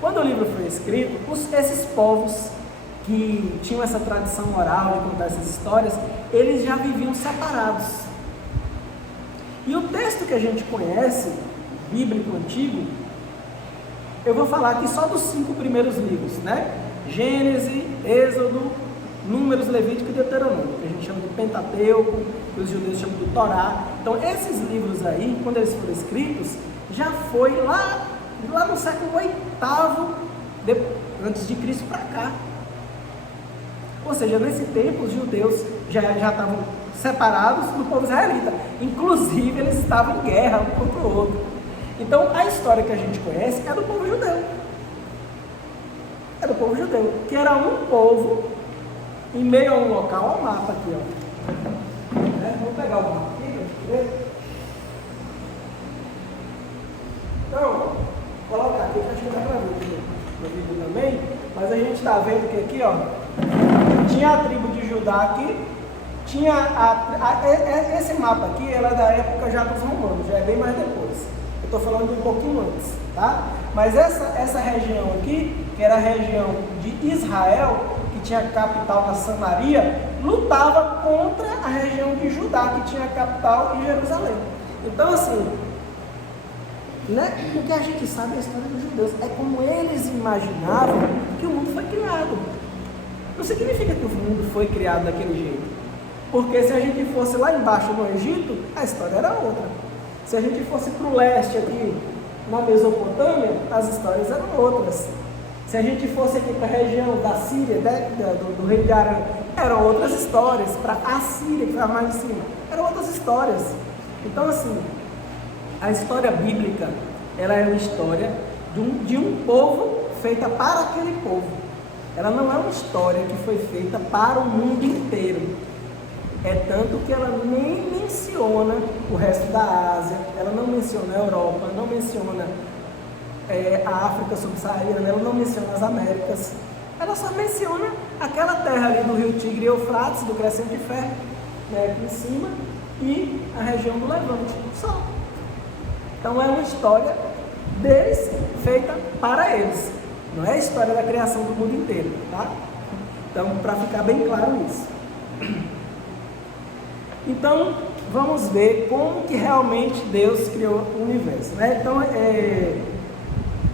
Quando o livro foi escrito, esses povos que tinham essa tradição oral de contar essas histórias, eles já viviam separados. E o texto que a gente conhece, bíblico antigo, eu vou falar aqui só dos 5 primeiros livros, né? Gênesis, Êxodo, Números, Levítico e Deuteronômio, que a gente chama de Pentateuco, que os judeus chamam de Torá. Então esses livros aí, quando eles foram escritos, já foi lá no século VIII antes de Cristo para cá. Ou seja, nesse tempo os judeus já estavam separados do povo israelita. Inclusive eles estavam em guerra um contra o outro. Então a história que a gente conhece é do povo judeu. É do povo judeu, que era um povo em meio a um local. Olha o mapa aqui, ó. Vamos pegar o mapa aqui para gente ver. Então, colocar aqui, acho que dá para ver aqui no vídeo também, mas a gente está vendo que aqui, ó, tinha a tribo de Judá aqui, tinha esse mapa aqui, era da época já dos romanos, já é bem mais depois. Eu estou falando de um pouquinho antes, tá? Mas essa região aqui, que era a região de Israel, que tinha a capital na Samaria, lutava contra a região de Judá, que tinha a capital em Jerusalém. Então, assim, né? O que a gente sabe é a história dos judeus, é como eles imaginavam que o mundo foi criado. Não significa que o mundo foi criado daquele jeito, porque se a gente fosse lá embaixo no Egito, a história era outra. Se a gente fosse para o leste aqui, na Mesopotâmia, as histórias eram outras. Se a gente fosse aqui para a região da Síria, do rei de Arã, eram outras histórias. Para a Síria, que estava mais em cima, eram outras histórias. Então, assim, a história bíblica, ela é uma história de um povo feita para aquele povo. Ela não é uma história que foi feita para o mundo inteiro. É tanto que ela nem menciona o resto da Ásia, ela não menciona a Europa, não menciona a África subsaariana, ela não menciona as Américas. Ela só menciona aquela terra ali do rio Tigre e Eufrates, do Crescente Ferro, né, aqui em cima, e a região do Levante, só. Então é uma história deles, feita para eles. Não é a história da criação do mundo inteiro, tá? Então, para ficar bem claro isso. Então, vamos ver como que realmente Deus criou o universo, né? Então,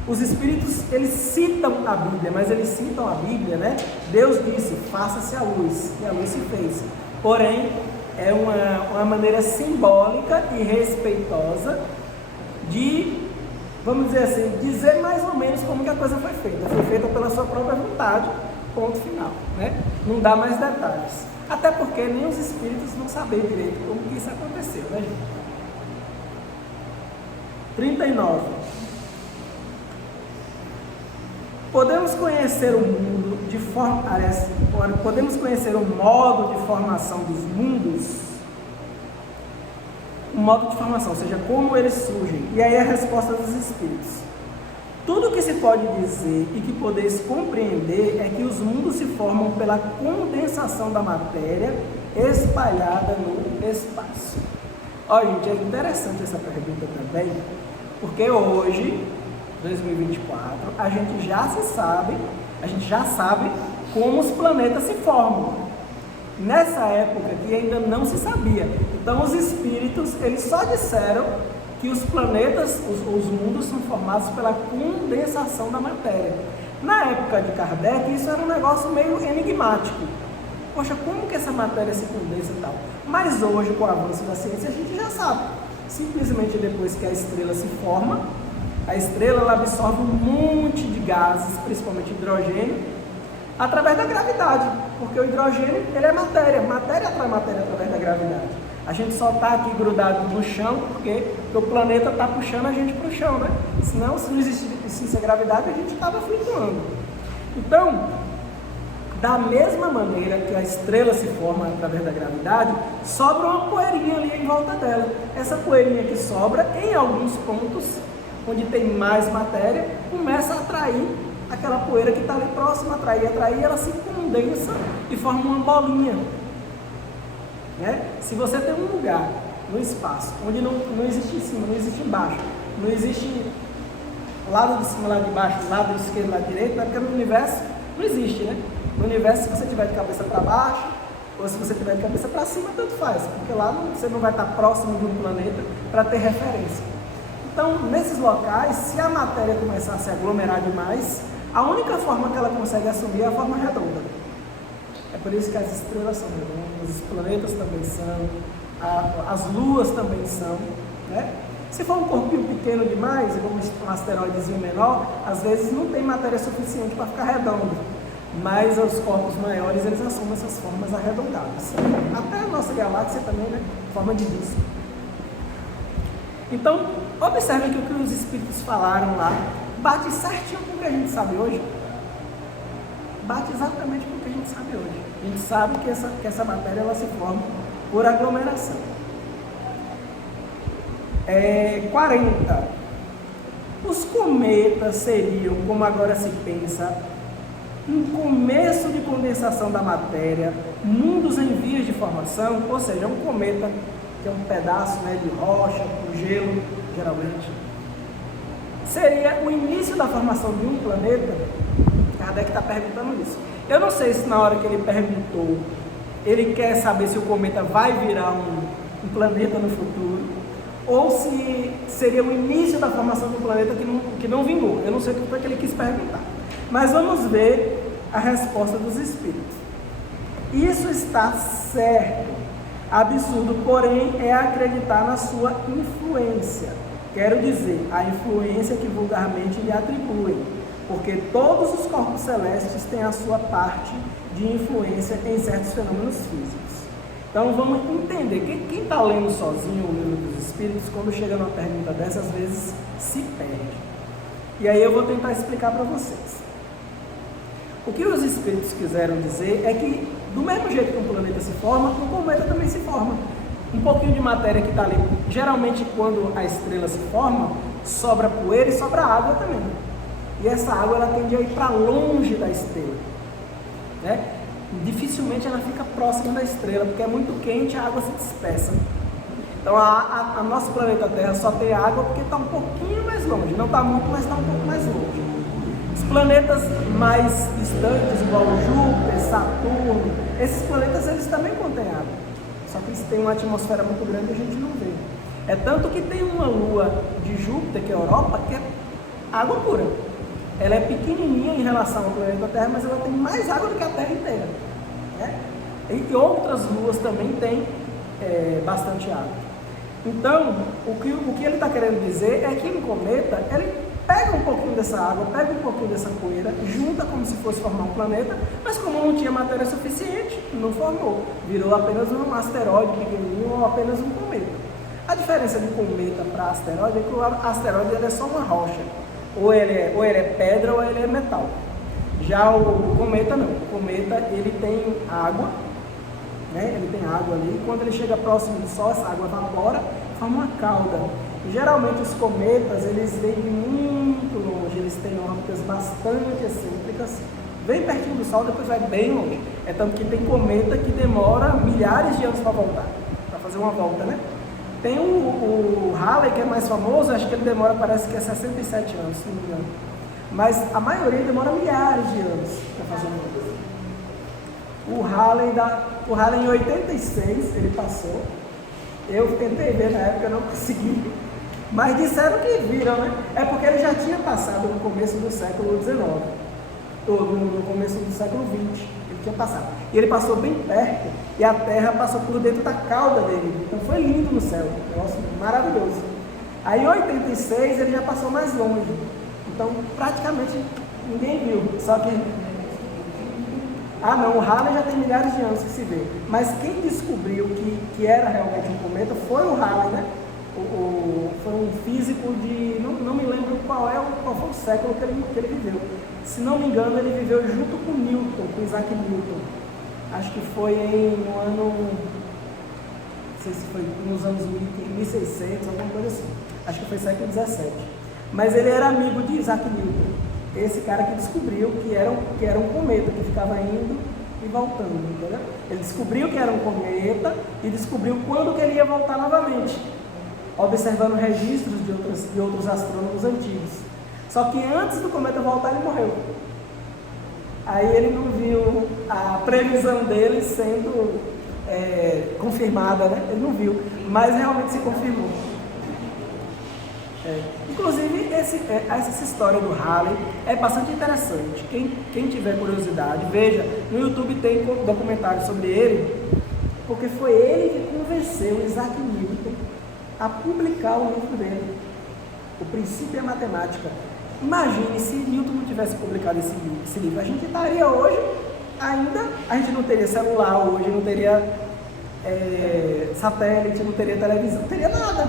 os Espíritos, eles citam a Bíblia, mas eles citam a Bíblia, né? Deus disse, faça-se a luz, e a luz se fez. Porém, é uma maneira simbólica e respeitosa de, vamos dizer assim, dizer mais ou menos como que a coisa foi feita. Foi feita pela sua própria vontade, ponto final, né? Não dá mais detalhes. Até porque nem os Espíritos não sabem direito como que isso aconteceu, né, gente? 39. Podemos conhecer o mundo de forma... Podemos conhecer o modo de formação dos mundos? O modo de formação, ou seja, como eles surgem. E aí a resposta dos Espíritos. Tudo que se pode dizer e que podeis compreender é que os mundos se formam pela condensação da matéria espalhada no espaço. Olha, gente, é interessante essa pergunta também, porque hoje, 2024, a gente já sabe como os planetas se formam. Nessa época que ainda não se sabia. Então os espíritos, eles só disseram que os planetas, os mundos são formados pela condensação da matéria. Na época de Kardec, isso era um negócio meio enigmático. Poxa, como que essa matéria se condensa e tal? Mas hoje, com o avanço da ciência, a gente já sabe. Simplesmente depois que a estrela se forma, a estrela ela absorve um monte de gases, principalmente hidrogênio, através da gravidade. Porque o hidrogênio, ele é matéria. Matéria atrai matéria através da gravidade. A gente só está aqui grudado no chão porque o planeta está puxando a gente para o chão, né? Senão, se não existisse a gravidade, a gente estava flutuando. Então, da mesma maneira que a estrela se forma através da gravidade, sobra uma poeirinha ali em volta dela. Essa poeirinha que sobra, em alguns pontos, onde tem mais matéria, começa a atrair aquela poeira que está ali próxima, atrair, ela se condensa e forma uma bolinha. Né? Se você tem um lugar no espaço onde não existe em cima, não existe embaixo, não existe lado de cima, lado de baixo, lado esquerdo, lado direito, porque no universo não existe, né? No universo, se você tiver de cabeça para baixo ou se você tiver de cabeça para cima, tanto faz, porque lá você não vai estar próximo de um planeta para ter referência. Então, nesses locais, se a matéria começar a se aglomerar demais, a única forma que ela consegue assumir é a forma redonda. É por isso que as estrelas são redondas, os planetas também são, as luas também são, né? Se for um corpinho pequeno demais, como um asteroidezinho menor, às vezes não tem matéria suficiente para ficar redondo. Mas os corpos maiores, eles assumem essas formas arredondadas. Até a nossa galáxia também, né? Forma de disco. Então, observem que o que os espíritos falaram lá bate certinho com o que a gente sabe hoje. Bate exatamente com o que a gente sabe hoje. A gente sabe que essa matéria ela se forma por aglomeração. 40. Os cometas seriam, como agora se pensa, um começo de condensação da matéria, mundos em vias de formação, ou seja, um cometa, que é um pedaço, né, de rocha, com gelo, geralmente, seria o início da formação de um planeta. Kardec está perguntando isso. Eu não sei se na hora que ele perguntou, ele quer saber se o cometa vai virar um planeta no futuro, ou se seria o início da formação de um planeta que não vingou. Eu não sei o que foi que ele quis perguntar. Mas vamos ver a resposta dos espíritos. Isso está certo. Absurdo, porém, é acreditar na sua influência. Quero dizer, a influência que vulgarmente lhe atribuem. porque todos os corpos celestes têm a sua parte de influência em certos fenômenos físicos. Então vamos entender, quem está lendo sozinho o livro dos Espíritos, quando chega numa pergunta dessa, às vezes se perde. E aí eu vou tentar explicar para vocês. O que os Espíritos quiseram dizer é que, do mesmo jeito que um planeta se forma, um cometa também se forma. Um pouquinho de matéria que está ali. Geralmente, quando a estrela se forma, sobra poeira e sobra água também. E essa água ela tende a ir para longe da estrela, né? Dificilmente ela fica próxima da estrela, porque é muito quente e a água se dispersa. Então a nosso planeta Terra só tem água porque está um pouquinho mais longe. Não está muito, mas está um pouco mais longe. Os planetas mais distantes, igual Júpiter, Saturno, esses planetas eles também contêm água. Só que eles têm uma atmosfera muito grande e a gente não vê. É tanto que tem uma lua de Júpiter, que é a Europa, que é água pura. Ela é pequenininha em relação ao planeta Terra, mas ela tem mais água do que a Terra inteira, né? E outras luas também têm bastante água. Então, o que ele está querendo dizer é que um cometa, ele pega um pouquinho dessa água, pega um pouquinho dessa poeira, junta como se fosse formar um planeta, mas como não tinha matéria suficiente, não formou. Virou apenas um asteroide pequenininho ou apenas um cometa. A diferença de cometa para asteroide é que o asteroide ele é só uma rocha. Ou ele é pedra ou ele é metal. Já o cometa não. O cometa ele tem água, né? Ele tem água ali. E quando ele chega próximo do Sol, essa água evapora, forma uma cauda. E, geralmente os cometas eles vêm de muito longe. Eles têm órbitas bastante excêntricas. Bem pertinho do Sol, depois vai bem longe. É tanto que tem cometa que demora milhares de anos para voltar, para fazer uma volta, né? Tem o Halley, que é mais famoso, acho que ele demora, parece que é 67 anos, se não me engano. Mas a maioria demora milhares de anos para fazer uma volta. O Halley em 86, ele passou. Eu tentei ver na época, não consegui. Mas disseram que viram, né? É porque ele já tinha passado no começo do século XIX. Ou no começo do século XX. Ele tinha passado. E ele passou bem perto e a Terra passou por dentro da cauda dele. Então foi lindo no céu, um negócio maravilhoso. Aí em 86 ele já passou mais longe. Então praticamente ninguém viu. Só que... não, o Halley já tem milhares de anos que se vê. Mas quem descobriu que era realmente um cometa foi o Halley, né? Foi um físico de... Não me lembro qual foi o século que ele viveu. Se não me engano, ele viveu junto com Newton, com Isaac Newton. Acho que foi no ano... Não sei se foi nos anos 1600, alguma coisa assim. Acho que foi século XVII. Mas ele era amigo de Isaac Newton. Esse cara que descobriu que era um cometa, que ficava indo e voltando, entendeu? Ele descobriu que era um cometa e descobriu quando que ele ia voltar novamente, observando registros de outros astrônomos antigos. Só que antes do cometa voltar, ele morreu. Aí ele não viu a previsão dele sendo confirmada, né? Ele não viu, mas realmente se confirmou. Inclusive, essa história do Halley é bastante interessante. Quem tiver curiosidade, veja, no YouTube tem documentário sobre ele, porque foi ele que convenceu Isaac Newton a publicar o livro dele, O Princípio e a Matemática. Imagine se Newton não tivesse publicado esse livro, a gente estaria hoje ainda, a gente não teria celular hoje, não teria satélite, não teria televisão, não teria nada.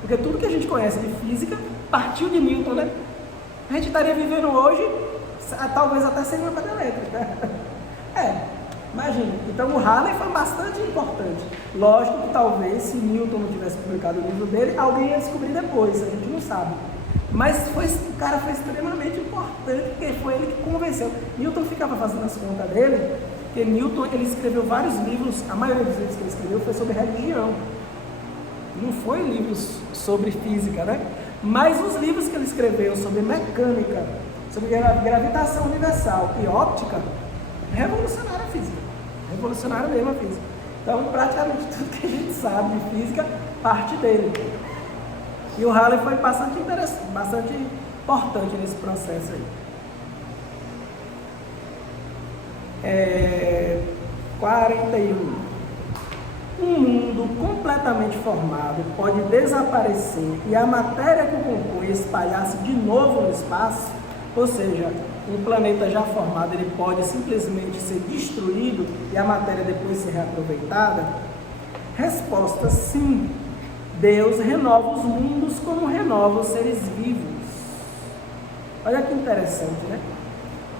Porque tudo que a gente conhece de física partiu de Newton, né? A gente estaria vivendo hoje, talvez até sem lâmpada elétrica. Imagina. Então o Halley foi bastante importante. Lógico que talvez se Newton não tivesse publicado o livro dele, alguém ia descobrir depois, a gente não sabe. Mas o cara foi extremamente importante, porque foi ele que convenceu. Newton ficava fazendo as contas dele, porque Newton ele escreveu vários livros, a maioria dos livros que ele escreveu foi sobre religião. Não foi livros sobre física, né? Mas os livros que ele escreveu sobre mecânica, sobre gravitação universal e óptica, revolucionaram a física. Revolucionaram mesmo a física. Então, praticamente tudo que a gente sabe de física parte dele. E o Halley foi bastante interessante, bastante importante nesse processo aí. 41. Um mundo completamente formado pode desaparecer e a matéria que o compõe espalhar-se de novo no espaço, Ou seja, um planeta já formado, ele pode simplesmente ser destruído e a matéria depois ser reaproveitada? Resposta: sim. Deus renova os mundos como renova os seres vivos. Olha que interessante, né?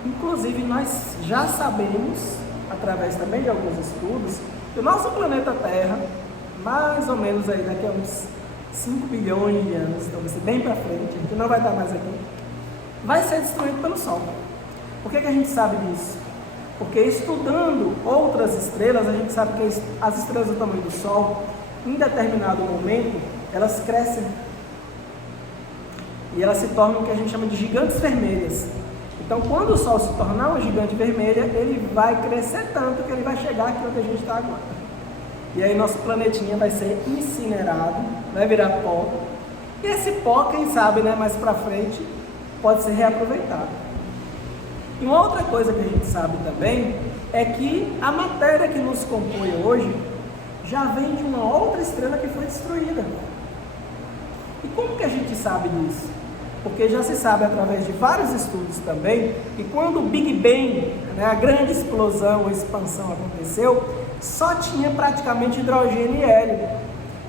Inclusive, nós já sabemos, através também de alguns estudos, que o nosso planeta Terra, mais ou menos aí daqui a uns 5 bilhões de anos, então vai ser bem para frente, a gente não vai estar mais aqui, vai ser destruído pelo Sol. Por que a gente sabe disso? Porque estudando outras estrelas, a gente sabe que as estrelas do tamanho do Sol, em determinado momento, elas crescem e elas se tornam o que a gente chama de gigantes vermelhas. Então, quando o Sol se tornar uma gigante vermelha, ele vai crescer tanto que ele vai chegar aqui onde a gente está agora. E aí nosso planetinha vai ser incinerado, vai virar pó. E esse pó, quem sabe, né, mais para frente, pode ser reaproveitado. E uma outra coisa que a gente sabe também é que a matéria que nos compõe hoje já vem de uma outra estrela que foi destruída. E como que a gente sabe disso? Porque já se sabe através de vários estudos também que quando o Big Bang, né, a grande explosão ou expansão aconteceu, só tinha praticamente hidrogênio e hélio.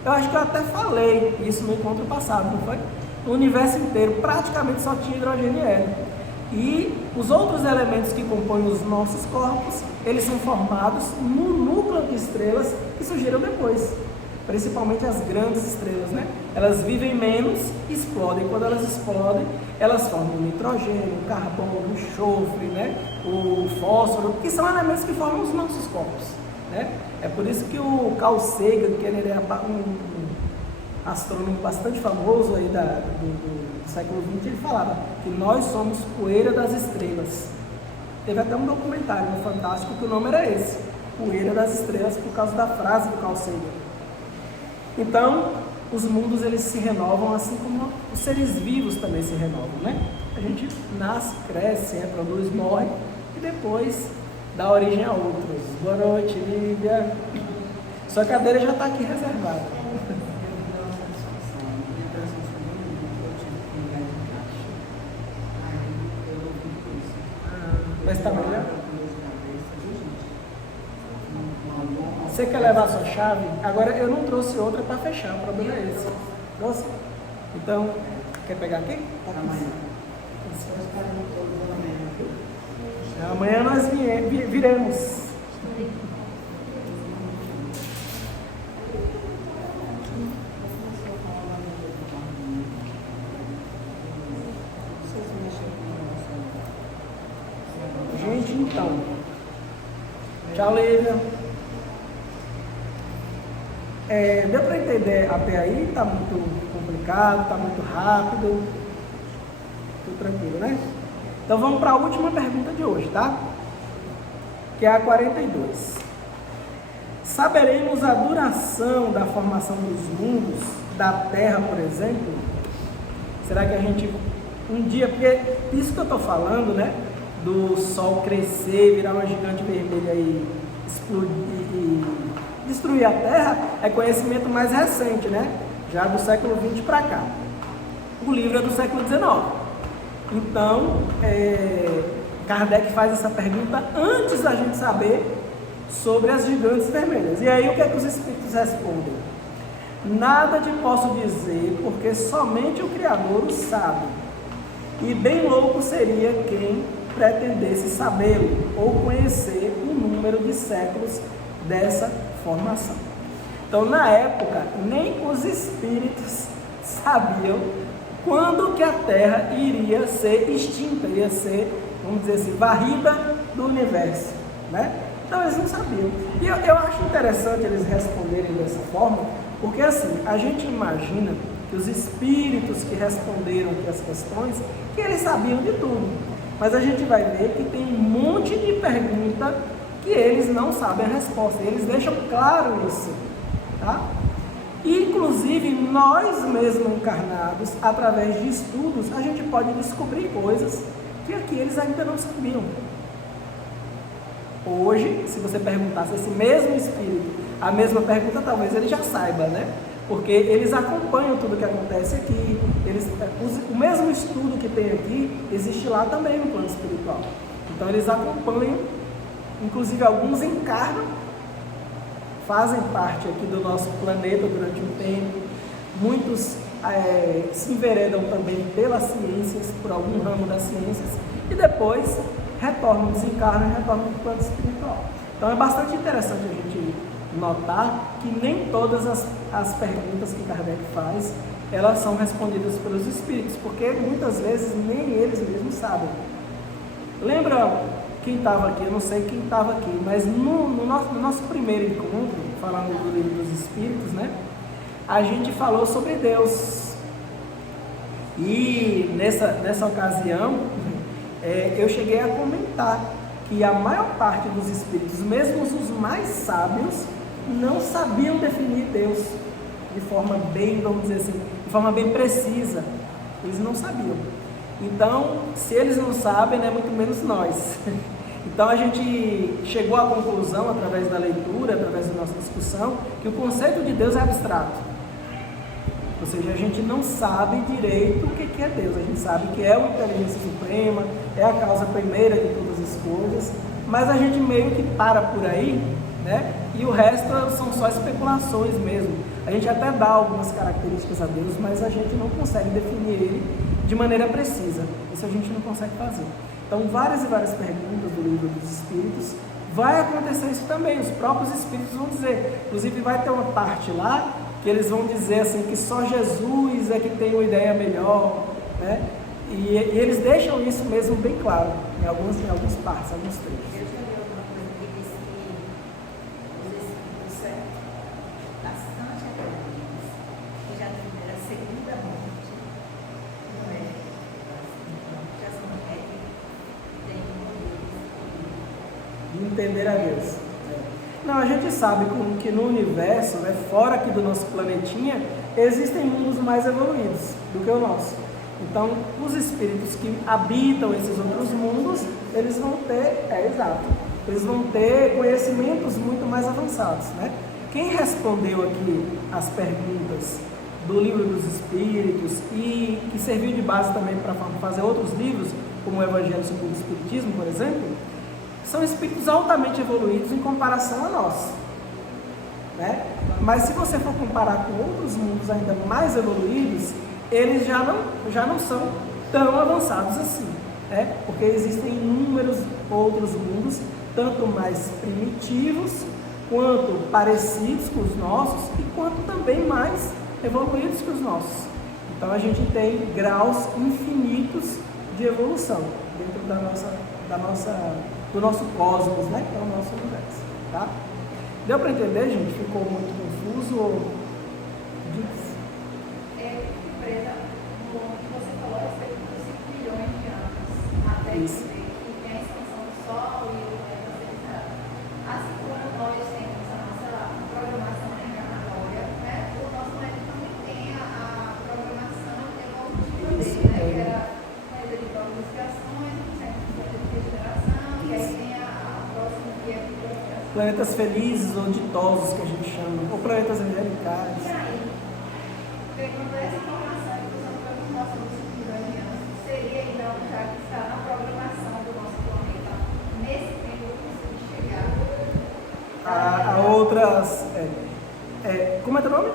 Eu acho que eu até falei isso no encontro passado, não foi? No universo inteiro praticamente só tinha hidrogênio e hélio. E os outros elementos que compõem os nossos corpos, eles são formados no núcleo de estrelas que surgiram depois. Principalmente as grandes estrelas, né? Elas vivem menos, explodem. Quando elas explodem, elas formam o nitrogênio, o carbono, o enxofre, né? O fósforo, que são elementos que formam os nossos corpos, né? É por isso que o Carl Sagan, que ele é um astrônomo bastante famoso aí do século XX, ele falava que nós somos poeira das estrelas. Teve até um documentário no Fantástico que o nome era esse, Poeira das Estrelas, por causa da frase do Carl Sagan. Então, os mundos eles se renovam assim como os seres vivos também se renovam, né? A gente nasce, cresce, reproduz, morre e depois dá origem a outros. Boa noite, Lívia. Sua cadeira já está aqui reservada. Mas está melhor? Você quer levar a sua chave? Agora eu não trouxe outra para fechar, o problema é esse. Trouxe? Então, quer pegar aqui? Amanhã nós viremos. Gente, então. Tchau, Lívia. Deu para entender até aí? Está muito complicado, está muito rápido. Tudo tranquilo, né? Então vamos para a última pergunta de hoje, tá? Que é a 42. Saberemos a duração da formação dos mundos, da Terra, por exemplo? Será que a gente, um dia, porque isso que eu estou falando, né? Do Sol crescer, virar uma gigante vermelha e explodir e destruir a Terra, é conhecimento mais recente, né? Já do século XX para cá. O livro é do século XIX. Então, Kardec faz essa pergunta antes da gente saber sobre as gigantes vermelhas. E aí o que é que os espíritos respondem? Nada te posso dizer, porque somente o Criador o sabe. E bem louco seria quem pretendesse sabê-lo ou conhecer o número de séculos dessa formação. Então, na época, nem os espíritos sabiam quando que a Terra iria ser extinta, iria ser, vamos dizer assim, varrida do universo, né? Então eles não sabiam. E eu acho interessante eles responderem dessa forma, porque assim, a gente imagina que os espíritos que responderam aqui as questões, que eles sabiam de tudo, mas a gente vai ver que tem um monte de pergunta que eles não sabem a resposta, eles deixam claro isso, tá? Inclusive, nós mesmos encarnados, através de estudos, a gente pode descobrir coisas que aqui eles ainda não sabiam. Hoje, se você perguntasse a esse mesmo espírito a mesma pergunta, talvez ele já saiba, né? porque eles acompanham tudo que acontece aqui, o mesmo estudo que tem aqui, existe lá também no plano espiritual. Então eles acompanham, inclusive alguns encarnam, fazem parte aqui do nosso planeta durante um tempo, muitos se enveredam também pelas ciências, por algum ramo das ciências, e depois retornam, desencarnam e retornam para o plano espiritual. Então é bastante interessante a gente notar que nem todas as perguntas que Kardec faz, elas são respondidas pelos espíritos, porque muitas vezes nem eles mesmos sabem. Lembra quem estava aqui? Eu não sei quem estava aqui, mas no nosso primeiro encontro, falando do livro dos espíritos, né? A gente falou sobre Deus. E nessa ocasião, eu cheguei a comentar que a maior parte dos espíritos, mesmo os mais sábios, não sabiam definir Deus de forma bem, vamos dizer assim, de forma bem precisa. Eles não sabiam. Então, se eles não sabem, né, muito menos nós. Então a gente chegou à conclusão, através da leitura, através da nossa discussão, que o conceito de Deus é abstrato. Ou seja, a gente não sabe direito o que é Deus. A gente sabe que é uma inteligência suprema, é a causa primeira de todas as coisas, mas a gente meio que para por aí, né? E o resto são só especulações mesmo. A gente até dá algumas características a Deus, mas a gente não consegue definir ele de maneira precisa. Isso a gente não consegue fazer. Então, várias e várias perguntas do livro dos Espíritos, vai acontecer isso também. Os próprios Espíritos vão dizer. Inclusive, vai ter uma parte lá que eles vão dizer assim que só Jesus é que tem uma ideia melhor, né? E eles deixam isso mesmo bem claro em alguns partes, alguns trechos. Eu já li alguma coisa que diz que os espíritos bastante evoluídos, que já tiveram a segunda morte, não é? Já são tem De entender a Deus. Não, a gente sabe que no universo, né, fora aqui do nosso planetinha, existem mundos mais evoluídos do que o nosso. Então, os espíritos que habitam esses outros mundos, eles vão ter, eles vão ter conhecimentos muito mais avançados, né? Quem respondeu aqui as perguntas do livro dos Espíritos e que serviu de base também para fazer outros livros, como o Evangelho segundo o Espiritismo, por exemplo, são espíritos altamente evoluídos em comparação a nós, né? Mas se você for comparar com outros mundos ainda mais evoluídos, eles já não são tão avançados assim, né? Porque existem inúmeros outros mundos, tanto mais primitivos, quanto parecidos com os nossos, e quanto também mais evoluídos que os nossos. Então a gente tem graus infinitos de evolução dentro do nosso cosmos, né? Que é o nosso universo, tá? Deu para entender, gente? Ficou muito confuso? Diz. presa no que você falou, é cerca de 5 milhões de anos, até Isso. que tem a expansão do Sol e o planeta. Assim como nós temos a nossa programação encarnatória, né? O nosso planeta também tem a programação evolutiva dele, né? Que era a de próprias expiações, o centro de regeneração, e aí tem a próxima que é a Planetas felizes ou ditosos, que a gente chama, ou planetas angelicais. E aí, pegando essa informação e usando para os nossos anos, seria então já que está na programação do nosso planeta, nesse tempo conseguir chegar A outras. Como é teu nome?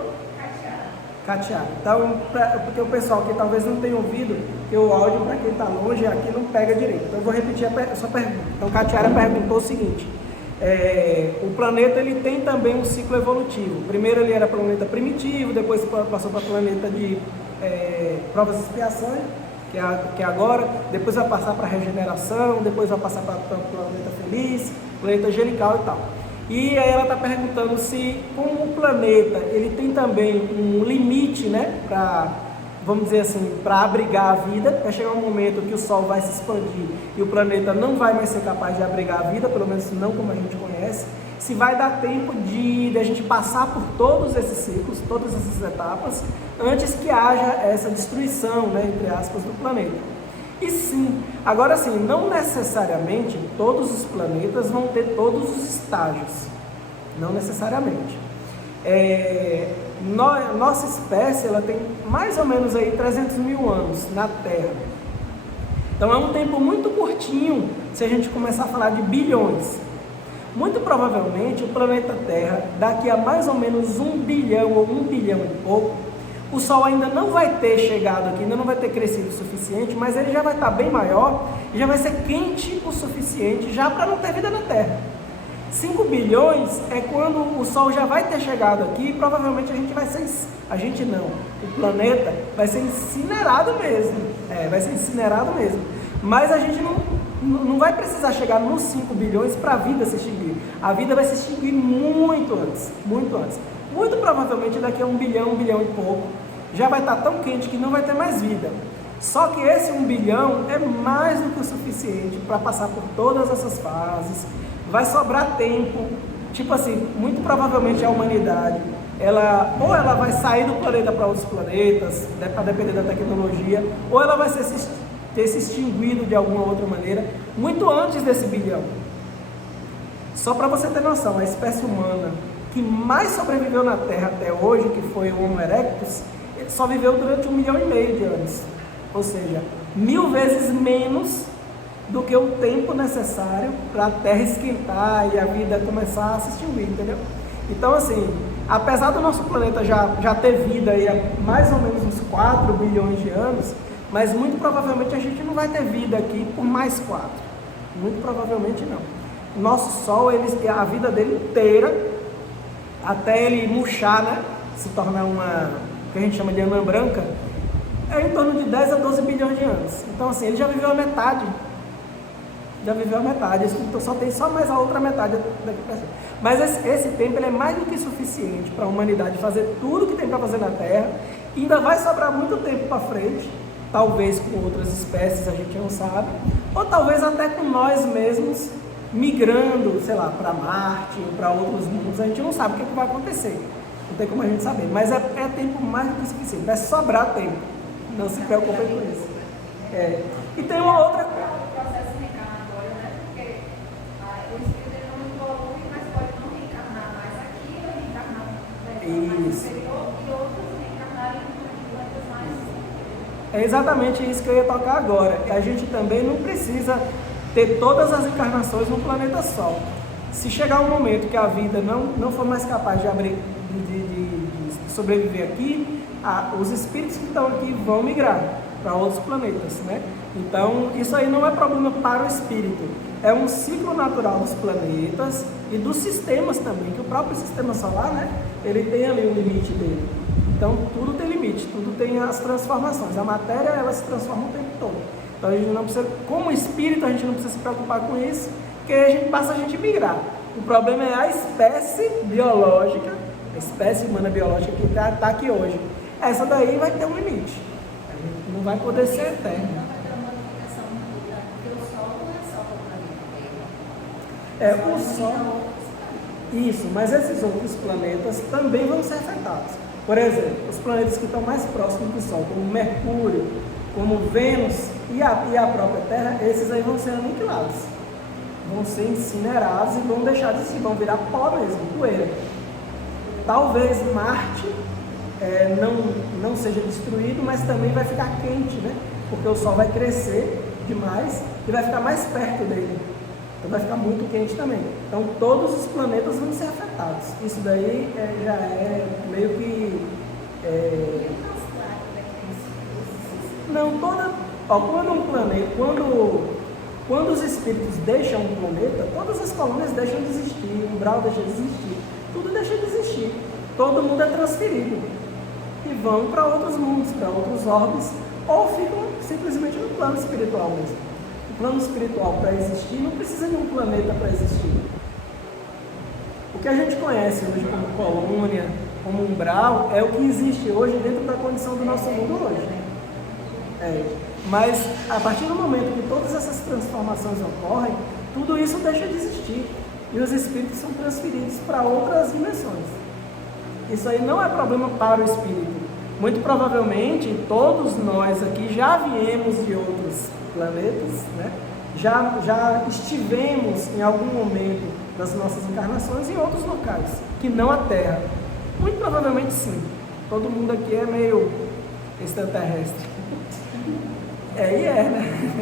Catiara. Então, porque o pessoal que talvez não tenha ouvido, que o áudio para quem está longe aqui não pega direito. Então eu vou repetir a sua pergunta. Então, Catiara perguntou o seguinte: o planeta ele tem também um ciclo evolutivo. Primeiro ele era planeta primitivo, depois passou para planeta de provas e expiações, que é agora, depois vai passar para regeneração, depois vai passar para planeta feliz, planeta angelical e tal. E aí ela está perguntando se, como o planeta ele tem também um limite, né, para, vamos dizer assim, para abrigar a vida, vai chegar um momento que o Sol vai se expandir e o planeta não vai mais ser capaz de abrigar a vida, pelo menos não como a gente conhece, se vai dar tempo de a gente passar por todos esses ciclos, todas essas etapas, antes que haja essa destruição, né, entre aspas, do planeta. E sim, agora sim, não necessariamente todos os planetas vão ter todos os estágios, não necessariamente. Nossa espécie ela tem mais ou menos aí 300 mil anos na Terra. Então é um tempo muito curtinho se a gente começar a falar de bilhões. Muito provavelmente o planeta Terra, daqui a mais ou menos 1 bilhão ou 1 bilhão e pouco, o Sol ainda não vai ter chegado aqui, ainda não vai ter crescido o suficiente, mas ele já vai estar bem maior e já vai ser quente o suficiente já para não ter vida na Terra. 5 bilhões é quando o Sol já vai ter chegado aqui e provavelmente o planeta vai ser incinerado mesmo. Vai ser incinerado mesmo. Mas a gente não vai precisar chegar nos 5 bilhões para a vida se extinguir. A vida vai se extinguir muito antes, muito antes. Muito provavelmente daqui a 1 bilhão e pouco, já vai estar tão quente que não vai ter mais vida. Só que esse 1 bilhão é mais do que o suficiente para passar por todas essas fases. Vai sobrar tempo, tipo assim, muito provavelmente a humanidade, ela vai sair do planeta para outros planetas, a depender da tecnologia, ou ela vai ter se extinguido de alguma outra maneira, muito antes desse bilhão. Só para você ter noção, a espécie humana que mais sobreviveu na Terra até hoje, que foi o Homo erectus, ele só viveu durante 1,5 milhão de anos, ou seja, 1000 vezes menos do que o tempo necessário para a Terra esquentar e a vida começar a se extinguir, entendeu? Então, assim, apesar do nosso planeta já ter vida aí há mais ou menos uns 4 bilhões de anos, mas muito provavelmente a gente não vai ter vida aqui por mais 4. Muito provavelmente não. Nosso Sol, a vida dele inteira, até ele murchar, né? Se tornar o que a gente chama de anã branca, é em torno de 10 a 12 bilhões de anos. Então, assim, ele já viveu a metade. Então só tem mais a outra metade daqui para cima. Mas esse tempo ele é mais do que suficiente para a humanidade fazer tudo que tem para fazer na Terra. E ainda vai sobrar muito tempo para frente, talvez com outras espécies, a gente não sabe, ou talvez até com nós mesmos migrando, sei lá, para Marte ou para outros mundos. A gente não sabe o que vai acontecer, não tem como a gente saber, mas é tempo mais do que suficiente, vai sobrar tempo, não se preocupem com isso. E tem uma outra coisa. Isso. É exatamente isso que eu ia tocar agora. A gente também não precisa ter todas as encarnações no planeta Sol. Se chegar um momento que a vida não for mais capaz de sobreviver aqui, os espíritos que estão aqui vão migrar para outros planetas, né? Então, isso aí não é problema para o espírito. É um ciclo natural dos planetas e dos sistemas também, que o próprio sistema solar, né? Ele tem ali o limite dele. Então, tudo tem limite, tudo tem as transformações. A matéria, ela se transforma o tempo todo. Então, a gente não precisa, como espírito, a gente não precisa se preocupar com isso, porque a gente migrar. O problema é a espécie biológica, a espécie humana biológica que está aqui hoje. Essa daí vai ter um limite. A gente não vai poder ser eterno. O Sol. Isso, mas esses outros planetas também vão ser afetados. Por exemplo, os planetas que estão mais próximos do Sol, como Mercúrio, como Vênus e a própria Terra, esses aí vão ser aniquilados. Vão ser incinerados e vão deixar de existir, vão virar pó mesmo, poeira. Talvez Marte não seja destruído, mas também vai ficar quente, né? Porque o Sol vai crescer demais e vai ficar mais perto dele. Então vai ficar muito quente também. Então todos os planetas vão ser afetados. Isso daí já é meio que... Quando os espíritos deixam um planeta, todas as colônias deixam de existir, o umbral deixa de existir, tudo deixa de existir. Todo mundo é transferido. E vão para outros mundos, para outros orbes, ou ficam simplesmente no plano espiritual mesmo. O plano espiritual, para existir, não precisa de um planeta para existir. O que a gente conhece hoje como colônia, como umbral, é o que existe hoje dentro da condição do nosso mundo hoje. Mas, a partir do momento que todas essas transformações ocorrem, tudo isso deixa de existir. E os espíritos são transferidos para outras dimensões. Isso aí não é problema para o espírito. Muito provavelmente, todos nós aqui já viemos de outros planetas, né? Já estivemos em algum momento das nossas encarnações em outros locais, que não a Terra. Muito provavelmente sim. Todo mundo aqui é meio extraterrestre. Né?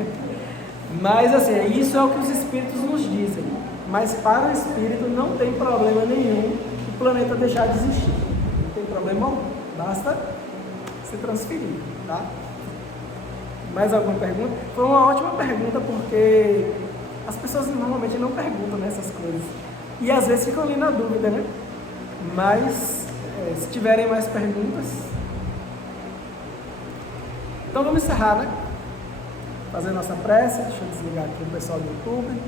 Mas assim, isso é o que os espíritos nos dizem. Mas para o espírito não tem problema nenhum o planeta deixar de existir. Não tem problema algum. Basta se transferir, tá? Mais alguma pergunta? Foi uma ótima pergunta porque as pessoas normalmente não perguntam nessas coisas. E às vezes ficam ali na dúvida, né? Mas se tiverem mais perguntas. Então vamos encerrar, né? Fazer nossa prece. Deixa eu desligar aqui o pessoal do YouTube.